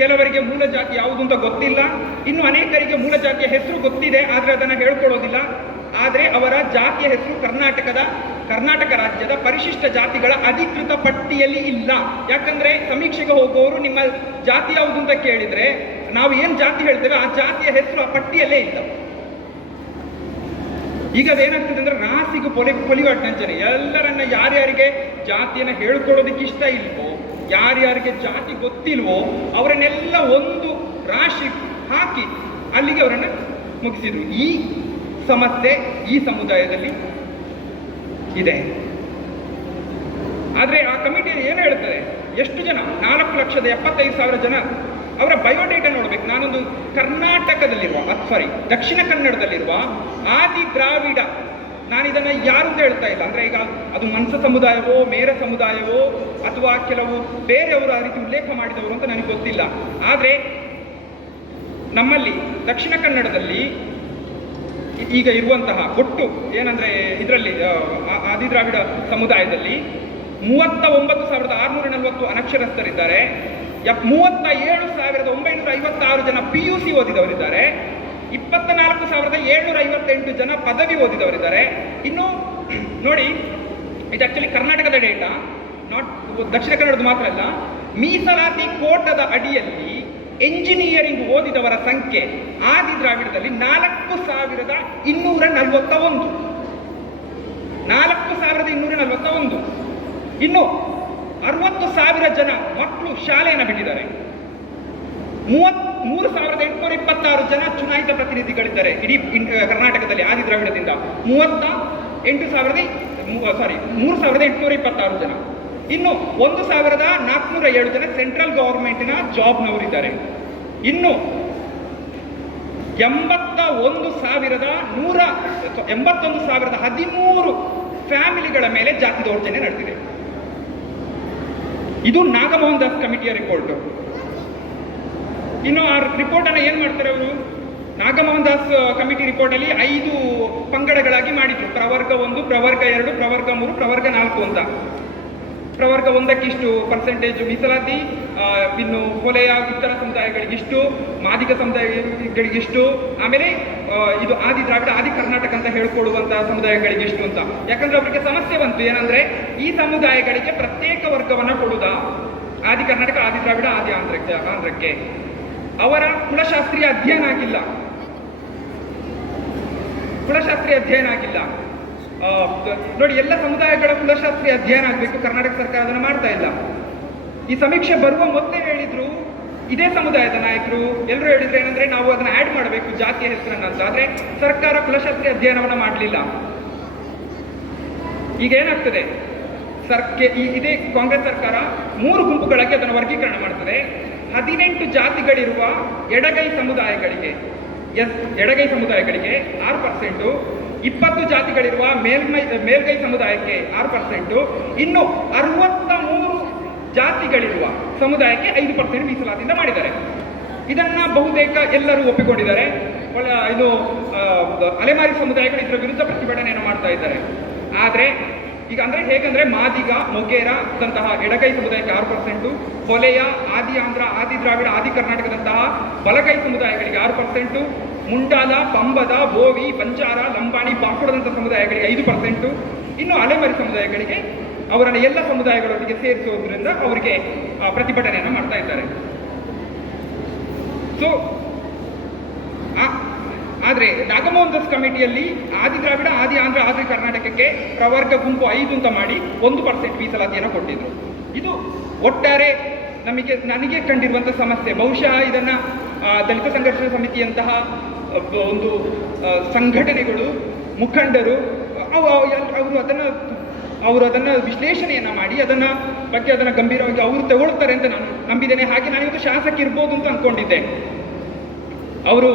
ಕೆಲವರಿಗೆ ಮೂಲ ಜಾತಿ ಯಾವುದು ಅಂತ ಗೊತ್ತಿಲ್ಲ, ಇನ್ನು ಅನೇಕರಿಗೆ ಮೂಲ ಜಾತಿಯ ಹೆಸರು ಗೊತ್ತಿದೆ ಆದರೆ ಅದನ್ನು ಹೇಳ್ಕೊಳ್ಳೋದಿಲ್ಲ. ಆದರೆ ಅವರ ಜಾತಿಯ ಹೆಸರು ಕರ್ನಾಟಕ ರಾಜ್ಯದ ಪರಿಶಿಷ್ಟ ಜಾತಿಗಳ ಅಧಿಕೃತ ಪಟ್ಟಿಯಲ್ಲಿ ಇಲ್ಲ. ಯಾಕಂದ್ರೆ ಸಮೀಕ್ಷೆಗೆ ಹೋಗುವವರು ನಿಮ್ಮ ಜಾತಿ ಯಾವುದು ಅಂತ ಕೇಳಿದ್ರೆ ನಾವು ಏನ್ ಜಾತಿ ಹೇಳ್ತೇವೆ ಆ ಜಾತಿಯ ಹೆಸರು ಆ ಪಟ್ಟಿಯಲ್ಲೇ ಇಲ್ಲ. ಈಗ ಅದೇನಾಗ್ತದೆ ಅಂದ್ರೆ, ರಾಸಿಗೂ ಪೊಲಿವಾಟ್ನಂಚನೆ ಎಲ್ಲರನ್ನ ಯಾರ್ಯಾರಿಗೆ ಜಾತಿಯನ್ನು ಹೇಳ್ಕೊಳ್ಳೋದಕ್ಕೆ ಇಷ್ಟ ಇಲ್ವೋ, ಯಾರ್ಯಾರಿಗೆ ಜಾತಿ ಗೊತ್ತಿಲ್ವೋ ಅವರನ್ನೆಲ್ಲ ಒಂದು ರಾಶಿ ಹಾಕಿ ಅಲ್ಲಿಗೆ ಅವರನ್ನು ಮುಗಿಸಿದ್ರು. ಈ ಸಮಸ್ಯೆ ಈ ಸಮುದಾಯದಲ್ಲಿ ಇದೆ. ಆದರೆ ಆ ಕಮಿಟಿ ಏನು ಹೇಳ್ತಾರೆ, ಎಷ್ಟು ಜನ, 4,75,000 ಜನ ಅವರ ಬಯೋಡೇಟಾ ನೋಡ್ಬೇಕು. ನಾನೊಂದು ದಕ್ಷಿಣ ಕನ್ನಡದಲ್ಲಿರುವ ಆದಿ ದ್ರಾವಿಡ, ನಾನಿದನ್ನು ಯಾರು ಅಂತ ಹೇಳ್ತಾ ಇಲ್ಲ, ಅಂದ್ರೆ ಈಗ ಅದು ಮನ್ಸ ಸಮುದಾಯವೋ ಮೇರ ಸಮುದಾಯವೋ ಅಥವಾ ಕೆಲವು ಬೇರೆಯವರು ಆ ರೀತಿ ಉಲ್ಲೇಖ ಮಾಡಿದವರು ಅಂತ ನನಗೆ ಗೊತ್ತಿಲ್ಲ. ಆದರೆ ನಮ್ಮಲ್ಲಿ ದಕ್ಷಿಣ ಕನ್ನಡದಲ್ಲಿ ಈಗ ಇರುವಂತಹ ಒಟ್ಟು ಏನಂದ್ರೆ, ಇದರಲ್ಲಿ ಆದಿ ದ್ರಾವಿಡ ಸಮುದಾಯದಲ್ಲಿ 39,640 ಅನಕ್ಷರಸ್ಥರಿದ್ದಾರೆ, 37,956 ಜನ PUC ಓದಿದವರಿದ್ದಾರೆ, 24,758 ಜನ ಪದವಿ ಓದಿದವರಿದ್ದಾರೆ. ಇನ್ನು ನೋಡಿ, ಇದು ಆಕ್ಚುಲಿ ಕರ್ನಾಟಕದ ಡೇಟಾ, ನಾಟ್ ದಕ್ಷಿಣ ಕನ್ನಡದ ಮಾತ್ರ ಅಲ್ಲ. ಮೀಸಲಾತಿ ಕೋಟದ ಅಡಿಯಲ್ಲಿ ಎಂಜಿನಿಯರಿಂಗ್ ಓದಿದವರ ಸಂಖ್ಯೆ ಆದಿ ದ್ರಾವಿಡದಲ್ಲಿ 4,241. 4,241. ಇನ್ನು 60,000 ಜನ ಮಕ್ಕಳು ಶಾಲೆಯನ್ನು ಬಿಟ್ಟಿದ್ದಾರೆ. 3826 ಜನ ಚುನಾಯಿತ ಪ್ರತಿನಿಧಿಗಳಿದ್ದಾರೆ ಇಡೀ ಕರ್ನಾಟಕದಲ್ಲಿ ಆದಿ ದ್ರಾವಿಡದಿಂದ. 3826 ಜನ. ಇನ್ನು 1407 ಜನ ಸೆಂಟ್ರಲ್ ಗವರ್ಮೆಂಟಿನ ಜಾಬ್ನವರಿದ್ದಾರೆ. ಇನ್ನು 81,113 ಫ್ಯಾಮಿಲಿಗಳ ಮೇಲೆ ಜಾತಿ ದೌರ್ಜನ್ಯ ನಡೆದಿದೆ. ಇದು ನಾಗಮೋಹನ್ ದಾಸ್ ಕಮಿಟಿಯ ರಿಪೋರ್ಟ್. ಇನ್ನು ಆ ರಿಪೋರ್ಟ್ ಅನ್ನು ಏನ್ ಮಾಡ್ತಾರೆ ಅವರು? ನಾಗಮೋಹನ್ ದಾಸ್ ಕಮಿಟಿ ರಿಪೋರ್ಟ್ ಅಲ್ಲಿ 5 ಪಂಗಡಗಳಾಗಿ ಮಾಡಿದ್ರು. ಪ್ರವರ್ಗ 1, ಪ್ರವರ್ಗ 2, ಪ್ರವರ್ಗ 3, ಪ್ರವರ್ಗ 4 ಅಂತ. ಪ್ರವರ್ಗ 1ಕ್ಕೆ ಇಷ್ಟು ಪರ್ಸೆಂಟೇಜ್ ಮೀಸಲಾತಿ, ಇನ್ನು ಹೊಲೆಯ ಇತರ ಸಮುದಾಯಗಳಿಗಿಷ್ಟು, ಮಾದಿಗ ಸಮುದಾಯಗಳಿಗಿಷ್ಟು, ಆಮೇಲೆ ಇದು ಆದಿ ದ್ರಾವಿಡ ಆದಿ ಕರ್ನಾಟಕ ಅಂತ ಹೇಳ್ಕೊಡುವಂತಹ ಸಮುದಾಯಗಳಿಗಿಷ್ಟು ಅಂತ. ಯಾಕಂದ್ರೆ ಅವರಿಗೆ ಸಮಸ್ಯೆ ಬಂತು, ಏನಂದ್ರೆ ಈ ಸಮುದಾಯಗಳಿಗೆ ಪ್ರತ್ಯೇಕ ವರ್ಗವನ್ನ ಕೊಡುವುದಾ? ಆದಿ ಕರ್ನಾಟಕ, ಆದಿ ದ್ರಾವಿಡ, ಆದಿ ಆಂಧ್ರಕ್ಕೆ ಅವರ ಕುಲಶಾಸ್ತ್ರೀಯ ಅಧ್ಯಯನ ಆಗಿಲ್ಲ. ನೋಡಿ, ಎಲ್ಲ ಸಮುದಾಯಗಳ ಕುಲಶಾಸ್ತ್ರೀಯ ಅಧ್ಯಯನ ಆಗಬೇಕು, ಕರ್ನಾಟಕ ಸರ್ಕಾರ ಅದನ್ನು ಮಾಡ್ತಾ ಇಲ್ಲ. ಈ ಸಮೀಕ್ಷೆ ಬರುವ ಮೊದಲೇ ಹೇಳಿದ್ರು ಇದೇ ಸಮುದಾಯದ ನಾಯಕರು ಎಲ್ಲರೂ ಹೇಳಿದ್ರು ಏನಂದ್ರೆ ನಾವು ಅದನ್ನ ಆಡ್ ಮಾಡಬೇಕು ಜಾತಿಯ ಹೆಸರನ್ನ ಅಂತ. ಆದ್ರೆ ಸರ್ಕಾರ ಕುಲಶಾಸ್ತ್ರೀಯ ಅಧ್ಯಯನವನ್ನ ಮಾಡಲಿಲ್ಲ. ಈಗ ಏನಾಗ್ತದೆ, ಇದೇ ಕಾಂಗ್ರೆಸ್ ಸರ್ಕಾರ 3 ಗುಂಪುಗಳಾಗಿ ಅದನ್ನು ವರ್ಗೀಕರಣ ಮಾಡ್ತದೆ. 18 ಜಾತಿಗಳಿರುವ ಎಡಗೈ ಸಮುದಾಯಗಳಿಗೆ 6%, 20 ಜಾತಿಗಳಿರುವ ಮೇಲ್ಗೈ ಸಮುದಾಯಕ್ಕೆ 6%, ಇನ್ನು 63 ಜಾತಿಗಳಿರುವ ಸಮುದಾಯಕ್ಕೆ 5% ಮೀಸಲಾತಿಯಿಂದ ಮಾಡಿದ್ದಾರೆ. ಇದನ್ನ ಬಹುತೇಕ ಎಲ್ಲರೂ ಒಪ್ಪಿಕೊಂಡಿದ್ದಾರೆ. ಇದು ಅಲೆಮಾರಿ ಸಮುದಾಯಗಳು ಇದರ ವಿರುದ್ಧ ಪ್ರತಿಭಟನೆಯನ್ನು ಮಾಡ್ತಾ ಇದ್ದಾರೆ. ಆದ್ರೆ ಈಗ ಅಂದ್ರೆ ಹೇಗಂದ್ರೆ ಮಾದಿಗ, ಮೊಗೇರ ದಂತಹ ಎಡಗೈ ಸಮುದಾಯಕ್ಕೆ 6%, ಹೊಲೆಯ, ಆದಿ ಆಂಧ್ರ, ಆದಿ ದ್ರಾವಿಡ, ಆದಿ ಕರ್ನಾಟಕದಂತಹ ಬಲಗೈ ಸಮುದಾಯಗಳಿಗೆ 6%, ಮುಂಡಾಲ, ಪಂಬದ, ಬೋವಿ, ಬಂಜಾರ, ಲಂಬಾಣಿ, ಬಾಕುಡದಂತಹ ಸಮುದಾಯಗಳಿಗೆ 5%, ಇನ್ನು ಅಲೆಮಾರಿ ಸಮುದಾಯಗಳಿಗೆ ಅವರನ್ನ ಎಲ್ಲ ಸಮುದಾಯಗಳೊಟ್ಟಿಗೆ ಸೇರಿಸುವುದರಿಂದ ಅವರಿಗೆ ಪ್ರತಿಭಟನೆಯನ್ನು ಮಾಡ್ತಾ ಇದ್ದಾರೆ. ಸೊ ಆದ್ರೆ ನಾಗಮೋಹನ್ ದಾಸ್ ಕಮಿಟಿಯಲ್ಲಿ ಆದಿ ದ್ರಾವಿಡ, ಆದಿ ಆಂಧ್ರ, ಆದಿ ಕರ್ನಾಟಕಕ್ಕೆ ಪ್ರವರ್ಗ ಗುಂಪು 5 ಅಂತ ಮಾಡಿ 1% ಮೀಸಲಾತಿಯನ್ನು ಕೊಟ್ಟಿದ್ರು. ಇದು ಒಟ್ಟಾರೆ ನನಗೆ ಕಂಡಿರುವಂತಹ ಸಮಸ್ಯೆ. ಬಹುಶಃ ಇದನ್ನ ದಲಿತ ಸಂಘರ್ಷ ಸಮಿತಿಯಂತಹ ಒಂದು ಸಂಘಟನೆಗಳು, ಮುಖಂಡರು ಅವರು ಅದನ್ನ ವಿಶ್ಲೇಷಣೆಯನ್ನ ಮಾಡಿ ಅದನ್ನ ಗಂಭೀರವಾಗಿ ಅವರು ತಗೊಳ್ತಾರೆ ಅಂತ ನಾನು ನಂಬಿದ್ದೇನೆ. ಹಾಗೆ ನಾನಿವತ್ತು ಶಾಸಕ ಇರ್ಬೋದು ಅಂತ ಅನ್ಕೊಂಡಿದ್ದೆ. ಅವರು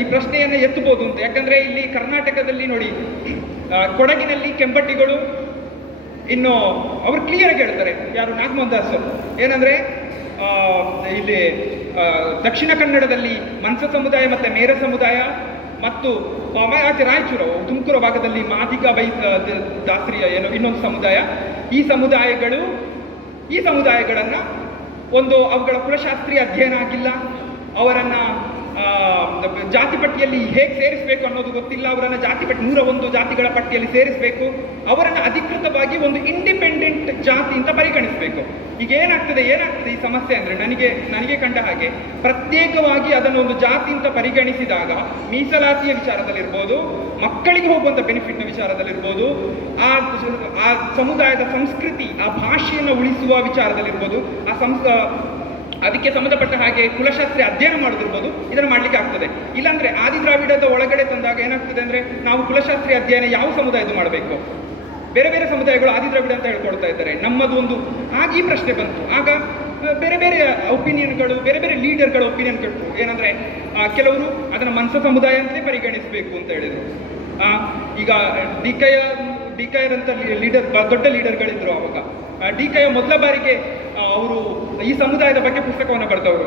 ಈ ಪ್ರಶ್ನೆಯನ್ನು ಎತ್ತಬಹುದು ಅಂತ. ಯಾಕಂದ್ರೆ ಇಲ್ಲಿ ಕರ್ನಾಟಕದಲ್ಲಿ ನೋಡಿ, ಕೊಡಗಿನಲ್ಲಿ ಕೆಂಪಟ್ಟಿಗಳು ಇನ್ನು ಅವರು ಕ್ಲಿಯರ್ ಆಗಿ ಹೇಳ್ತಾರೆ, ಯಾರು ನಾಗಮೋಹನ್ ದಾಸ್, ಏನಂದ್ರೆ ಇಲ್ಲಿ ದಕ್ಷಿಣ ಕನ್ನಡದಲ್ಲಿ ಮನ್ಸ ಸಮುದಾಯ ಮತ್ತೆ ಮೇರ ಸಮುದಾಯ ಮತ್ತು ಆಚೆ ರಾಯಚೂರು, ತುಮಕೂರು ಭಾಗದಲ್ಲಿ ಮಾದಿಗ, ದಾಸರಿಯ ಇನ್ನೊಂದು ಸಮುದಾಯ, ಈ ಸಮುದಾಯಗಳನ್ನ ಅವುಗಳ ಕುಲಶಾಸ್ತ್ರೀಯ ಅಧ್ಯಯನ ಆಗಿಲ್ಲ, ಅವರನ್ನ ಜಾತಿ ಪಟ್ಟಿಯಲ್ಲಿ ಹೇಗೆ ಸೇರಿಸಬೇಕು ಅನ್ನೋದು ಗೊತ್ತಿಲ್ಲ, ಅವರನ್ನ ಜಾತಿ ಪಟ್ಟಿ 101 ಜಾತಿಗಳ ಪಟ್ಟಿಯಲ್ಲಿ ಸೇರಿಸಬೇಕು, ಅವರನ್ನ ಅಧಿಕೃತವಾಗಿ ಒಂದು ಇಂಡಿಪೆಂಡೆಂಟ್ ಜಾತಿ ಅಂತ ಪರಿಗಣಿಸಬೇಕು. ಈಗ ಏನಾಗ್ತದೆ ಈ ಸಮಸ್ಯೆ ಅಂದ್ರೆ ನನಗೆ ಕಂಡ ಹಾಗೆ ಪ್ರತ್ಯೇಕವಾಗಿ ಅದನ್ನು ಒಂದು ಜಾತಿ ಅಂತ ಪರಿಗಣಿಸಿದಾಗ ಮೀಸಲಾತಿಯ ವಿಚಾರದಲ್ಲಿರ್ಬೋದು, ಮಕ್ಕಳಿಗೆ ಹೋಗುವಂತ ಬೆನಿಫಿಟ್ನ ವಿಚಾರದಲ್ಲಿರ್ಬೋದು, ಆ ಸಮುದಾಯದ ಸಂಸ್ಕೃತಿ, ಆ ಭಾಷೆಯನ್ನು ಉಳಿಸುವ ವಿಚಾರದಲ್ಲಿರ್ಬೋದು, ಅದಕ್ಕೆ ಸಂಬಂಧಪಟ್ಟ ಹಾಗೆ ಕುಲಶಾಸ್ತ್ರೀಯ ಅಧ್ಯಯನ ಮಾಡೋದಿರ್ಬೋದು, ಇದನ್ನು ಮಾಡ್ಲಿಕ್ಕೆ ಆಗ್ತದೆ. ಇಲ್ಲಾಂದ್ರೆ ಆದಿ ದ್ರಾವಿಡದ ಒಳಗಡೆ ತಂದಾಗ ಏನಾಗ್ತದೆ ಅಂದ್ರೆ ನಾವು ಕುಲಶಾಸ್ತ್ರೀಯ ಅಧ್ಯಯನ ಯಾವ ಸಮುದಾಯದ ಮಾಡಬೇಕು? ಬೇರೆ ಬೇರೆ ಸಮುದಾಯಗಳು ಆದಿ ದ್ರಾವಿಡ ಅಂತ ಹೇಳ್ಕೊಳ್ತಾ ಇದ್ದಾರೆ, ನಮ್ಮದು ಒಂದು ಆಗ ಈ ಪ್ರಶ್ನೆ ಬಂತು. ಆಗ ಬೇರೆ ಬೇರೆ ಒಪಿನಿಯನ್ಗಳು, ಬೇರೆ ಬೇರೆ ಲೀಡರ್ಗಳ ಒಪಿನಿಯನ್ ಕೊಟ್ಟರು. ಏನಂದ್ರೆ ಕೆಲವರು ಅದನ್ನ ಮನ್ಸ ಸಮುದಾಯ ಅಂತಲೇ ಪರಿಗಣಿಸಬೇಕು ಅಂತ ಹೇಳಿದ್ರು. ಈಗ ಡಿಕೈರ್ ಅಂತ ಲೀಡರ್, ದೊಡ್ಡ ಲೀಡರ್ಗಳಿದ್ರು ಅವಾಗ. ಡಿಕೈಯ ಮೊದಲ ಬಾರಿಗೆ ಅವರು ಈ ಸಮುದಾಯದ ಬಗ್ಗೆ ಪುಸ್ತಕವನ್ನು ಬರೆದವರು.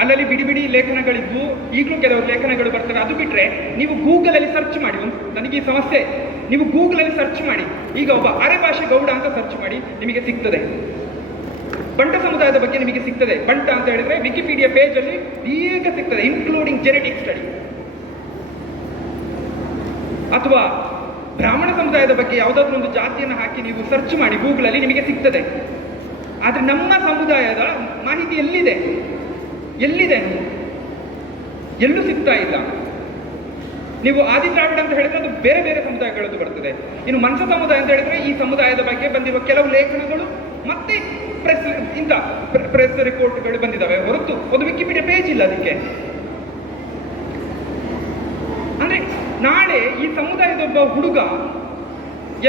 ಅಲ್ಲಲ್ಲಿ ಬಿಡಿ ಲೇಖನಗಳಿದ್ವು, ಈಗಲೂ ಕೆಲವರು ಲೇಖನಗಳು ಬರ್ತವೆ. ಅದು ಬಿಟ್ರೆ ನೀವು ಗೂಗಲಲ್ಲಿ ಸರ್ಚ್ ಮಾಡಿ, ನನಗೆ ಈ ಸಮಸ್ಯೆ, ನೀವು ಗೂಗಲಲ್ಲಿ ಸರ್ಚ್ ಮಾಡಿ, ಈಗ ಒಬ್ಬ ಅರೆ ಭಾಷೆ ಗೌಡ ಅಂತ ಸರ್ಚ್ ಮಾಡಿ, ನಿಮಗೆ ಸಿಗ್ತದೆ. ಬಂಟ ಸಮುದಾಯದ ಬಗ್ಗೆ ನಿಮಗೆ ಸಿಗ್ತದೆ. ಬಂಟ ಅಂತ ಹೇಳಿದ್ರೆ ವಿಕಿಪೀಡಿಯಾ ಪೇಜ್ ಅಲ್ಲಿ ಈಗ ಸಿಗ್ತದೆ, ಇನ್ಕ್ಲೂಡಿಂಗ್ ಜೆನೆಟಿಕ್ ಸ್ಟಡಿ. ಅಥವಾ ಬ್ರಾಹ್ಮಣ ಸಮುದಾಯದ ಬಗ್ಗೆ ಯಾವುದಾದ್ರೂ ಒಂದು ಜಾತಿಯನ್ನು ಹಾಕಿ ನೀವು ಸರ್ಚ್ ಮಾಡಿ ಗೂಗಲಲ್ಲಿ, ನಿಮಗೆ ಸಿಗ್ತದೆ. ಆದ್ರೆ ನಮ್ಮ ಸಮುದಾಯದ ಮಾಹಿತಿ ಎಲ್ಲಿದೆ? ಎಲ್ಲೂ ಸಿಗ್ತಾ ಇಲ್ಲ. ನೀವು ಆದಿ ದ್ರಾವಿಡ ಅಂತ ಹೇಳಿದ್ರೆ ಅದು ಬೇರೆ ಬೇರೆ ಸಮುದಾಯಗಳದ್ದು ಬರ್ತದೆ. ಇನ್ನು ಮನ್ಸ ಸಮುದಾಯ ಅಂತ ಹೇಳಿದ್ರೆ ಈ ಸಮುದಾಯದ ಬಗ್ಗೆ ಬಂದಿರುವ ಕೆಲವು ಲೇಖನಗಳು ಮತ್ತೆ ಪ್ರೆಸ್ ರಿಪೋರ್ಟ್ಗಳು ಬಂದಿದ್ದಾವೆ ಹೊರತು ಒಂದು ವಿಕಿಪೀಡಿಯಾ ಪೇಜ್ ಇಲ್ಲ ಅದಕ್ಕೆ. ಅಂದರೆ ನಾಳೆ ಈ ಸಮುದಾಯದ ಒಬ್ಬ ಹುಡುಗ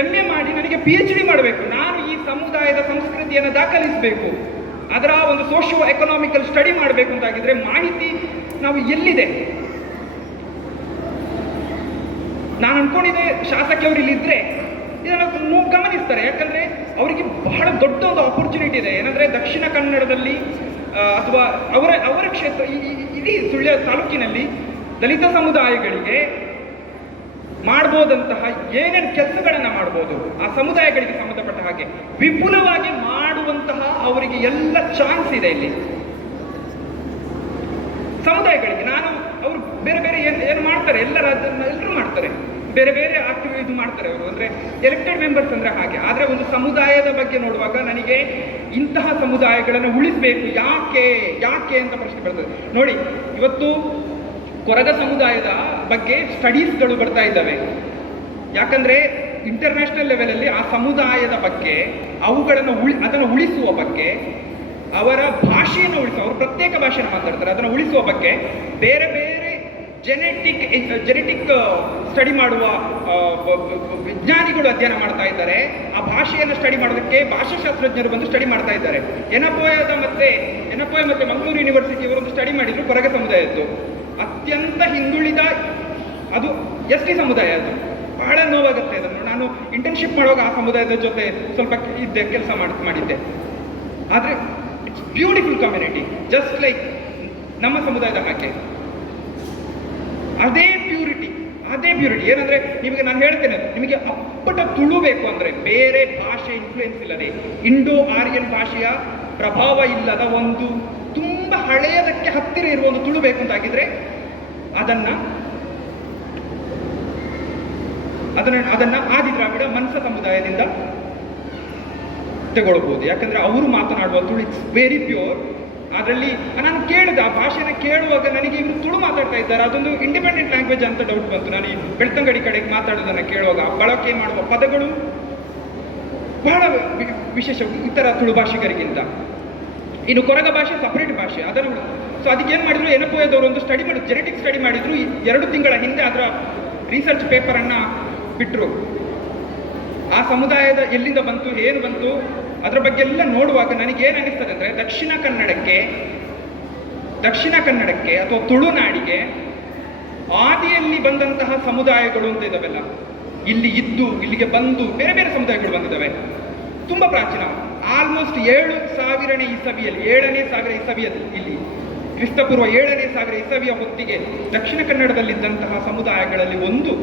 MA ಮಾಡಿ ನನಗೆ PhD ಮಾಡಬೇಕು, ನಾನು ಈ ಸಮುದಾಯದ ಸಂಸ್ಕೃತಿಯನ್ನು ದಾಖಲಿಸಬೇಕು, ಅದರ ಒಂದು ಸೋಷಿಯೋ ಎಕನಾಮಿಕಲ್ ಸ್ಟಡಿ ಮಾಡಬೇಕು ಅಂತಾಗಿದ್ರೆ ಮಾಹಿತಿ ನಾವು ಎಲ್ಲಿದೆ? ನಾನು ಅನ್ಕೊಂಡಿದ್ದೆ ಶಾಸಕಿಯವರು ಇಲ್ಲಿದ್ದರೆ ಇದನ್ನು ಗಮನಿಸ್ತಾರೆ. ಯಾಕಂದರೆ ಅವರಿಗೆ ಬಹಳ ದೊಡ್ಡ ಒಂದು ಆಪರ್ಚುನಿಟಿ ಇದೆ. ಏನಂದರೆ ದಕ್ಷಿಣ ಕನ್ನಡದಲ್ಲಿ ಅಥವಾ ಅವರ ಕ್ಷೇತ್ರ ಇಡೀ ಸುಳ್ಯ ತಾಲೂಕಿನಲ್ಲಿ ದಲಿತ ಸಮುದಾಯಗಳಿಗೆ ಮಾಡ್ಬೋದಂತಹ ಏನೇನು ಕೆಲಸಗಳನ್ನು ಮಾಡ್ಬೋದು, ಆ ಸಮುದಾಯಗಳಿಗೆ ಸಂಬಂಧಪಟ್ಟ ಹಾಗೆ ವಿಪುಲವಾಗಿ ಮಾಡುವಂತಹ ಅವರಿಗೆ ಎಲ್ಲ ಚಾನ್ಸ್ ಇದೆ ಇಲ್ಲಿ ಸಮುದಾಯಗಳಿಗೆ. ನಾನು ಅವರು ಬೇರೆ ಬೇರೆ ಏನು ಮಾಡ್ತಾರೆ, ಎಲ್ಲರೂ ಮಾಡ್ತಾರೆ, ಬೇರೆ ಬೇರೆ ಇದು ಮಾಡ್ತಾರೆ ಅವರು, ಅಂದರೆ ಎಲೆಕ್ಟೆಡ್ ಮೆಂಬರ್ಸ್ ಅಂದರೆ ಹಾಗೆ. ಆದರೆ ಒಂದು ಸಮುದಾಯದ ಬಗ್ಗೆ ನೋಡುವಾಗ ನನಗೆ ಇಂತಹ ಸಮುದಾಯಗಳನ್ನು ಉಳಿಸಬೇಕು, ಯಾಕೆ ಅಂತ ಪ್ರಶ್ನೆ ಬರ್ತದೆ. ನೋಡಿ, ಇವತ್ತು ಕೊರಗ ಸಮುದಾಯದ ಬಗ್ಗೆ ಸ್ಟಡೀಸ್ಗಳು ಬರ್ತಾ ಇದ್ದಾವೆ. ಯಾಕಂದರೆ ಇಂಟರ್ನ್ಯಾಷನಲ್ ಲೆವೆಲಲ್ಲಿ ಆ ಸಮುದಾಯದ ಬಗ್ಗೆ ಅದನ್ನು ಉಳಿಸುವ ಬಗ್ಗೆ, ಅವರ ಭಾಷೆಯನ್ನು ಉಳಿಸುವ, ಅವರು ಪ್ರತ್ಯೇಕ ಭಾಷೆಯನ್ನು ಮಾತಾಡ್ತಾರೆ, ಅದನ್ನು ಉಳಿಸುವ ಬಗ್ಗೆ ಬೇರೆ ಬೇರೆ ಜೆನೆಟಿಕ್ ಸ್ಟಡಿ ಮಾಡುವ ವಿಜ್ಞಾನಿಗಳು ಅಧ್ಯಯನ ಮಾಡ್ತಾ ಇದ್ದಾರೆ. ಆ ಭಾಷೆಯನ್ನು ಸ್ಟಡಿ ಮಾಡೋದಕ್ಕೆ ಭಾಷಾಶಾಸ್ತ್ರಜ್ಞರು ಬಂದು ಸ್ಟಡಿ ಮಾಡ್ತಾ ಇದ್ದಾರೆ. ಎನಪೋಯ ಮತ್ತು ಮಂಗಳೂರು ಯೂನಿವರ್ಸಿಟಿ ಅವರೊಂದು ಸ್ಟಡಿ ಮಾಡಿದ್ರು ಕೊರಗ ಸಮುದಾಯದ್ದು. ಅತ್ಯಂತ ಹಿಂದುಳಿದ, ಅದು ST ಸಮುದಾಯ. ಅದು ಬಹಳ ನೋವಾಗುತ್ತೆ. ಅದನ್ನು ನಾನು ಇಂಟರ್ನ್ಶಿಪ್ ಮಾಡುವಾಗ ಆ ಸಮುದಾಯದ ಜೊತೆ ಸ್ವಲ್ಪ ಕೆಲಸ ಮಾಡಿದ್ದೆ. ಆದರೆ it's beautiful community, just like ನಮ್ಮ ಸಮುದಾಯದ ಹಾಗೆ. ಅದೇ ಪ್ಯೂರಿಟಿ ಏನಂದ್ರೆ, ನಿಮಗೆ ನಾನು ಹೇಳ್ತೇನೆ, ನಿಮಗೆ ಅಪ್ಪಟ ತುಳು ಬೇಕು ಅಂದ್ರೆ ಬೇರೆ ಭಾಷೆ ಇನ್ಫ್ಲೂಯೆನ್ಸ್ ಇಲ್ಲದೆ, ಇಂಡೋ ಆರ್ಯನ್ ಭಾಷೆಯ ಪ್ರಭಾವ ಇಲ್ಲದ ಒಂದು ತುಂಬಾ ಹಳೆಯದಕ್ಕೆ ಹತ್ತಿರ ಇರುವ ಒಂದು ತುಳು ಬೇಕು ಅಂತಾಗಿದ್ರೆ ಅದನ್ನ ಆದಿದ್ರಾವಿಡ ಮನ್ಸ ಸಮುದಾಯದಿಂದ ತಗೊಳ್ಬಹುದು. ಯಾಕಂದ್ರೆ ಅವರು ಮಾತನಾಡುವ ತುಳು ಇಟ್ಸ್ ವೆರಿ ಪ್ಯೂರ್. ಅದರಲ್ಲಿ ನಾನು ಕೇಳಿದೆ, ಆ ಭಾಷೆನ ಕೇಳುವಾಗ ನನಗೆ ಇವರು ತುಳು ಮಾತಾಡ್ತಾ ಇದ್ದಾರೆ, ಅದೊಂದು ಇಂಡಿಪೆಂಡೆಂಟ್ ಲ್ಯಾಂಗ್ವೇಜ್ ಅಂತ ಡೌಟ್ ಬಂತು. ನಾನು ಈ ಬೆಳ್ತಂಗಡಿ ಕಡೆಗೆ ಮಾತಾಡೋದನ್ನು ಕೇಳುವಾಗ ಬಳಕೆ ಮಾಡುವ ಪದಗಳು ಬಹಳ ವಿಶೇಷ ಇತರ ತುಳು ಭಾಷಿಗರಿಗಿಂತ. ಇನ್ನು ಕೊರಗ ಭಾಷೆ ಸಪರೇಟ್ ಭಾಷೆ, ಅದನ್ನು ಸೊ ಅದಕ್ಕೆ ಏನು ಮಾಡಿದ್ರು, ಎನಪೋಯದವರು ಒಂದು ಸ್ಟಡಿ ಮಾಡಿ, ಜೆನೆಟಿಕ್ ಸ್ಟಡಿ ಮಾಡಿದ್ರು. 2 ತಿಂಗಳ ಹಿಂದೆ ಅದರ ರಿಸರ್ಚ್ ಪೇಪರನ್ನು ಬಿಟ್ಟರು. ಆ ಸಮುದಾಯದ ಎಲ್ಲಿಂದ ಬಂತು, ಏನು ಬಂತು, ಅದರ ಬಗ್ಗೆ ಎಲ್ಲ ನೋಡುವಾಗ ನನಗೆ ಏನು ಅನಿಸ್ತದೆ ಅಂದರೆ, ದಕ್ಷಿಣ ಕನ್ನಡಕ್ಕೆ ಅಥವಾ ತುಳುನಾಡಿಗೆ ಆದಿಯಲ್ಲಿ ಬಂದಂತಹ ಸಮುದಾಯಗಳು ಅಂತ ಇದ್ದಾವೆಲ್ಲ, ಇಲ್ಲಿಗೆ ಬಂದು ಬೇರೆ ಬೇರೆ ಸಮುದಾಯಗಳು ಬಂದಿದ್ದಾವೆ. ತುಂಬ ಪ್ರಾಚೀನ, ಆಲ್ಮೋಸ್ಟ್ 7,000ನೇ ಇಸವಿಯಲ್ಲಿ, 7ನೇ ಸಾವಿರ ಇಸವಿಯಲ್ಲಿ, ಇಲ್ಲಿ ಕ್ರಿಸ್ತಪೂರ್ವ 7ನೇ ಸಾವಿರ ಇಸವಿಯ ಹೊತ್ತಿಗೆ ದಕ್ಷಿಣ ಕನ್ನಡದಲ್ಲಿದ್ದಂತಹ ಸಮುದಾಯಗಳಲ್ಲಿ ಒಂದು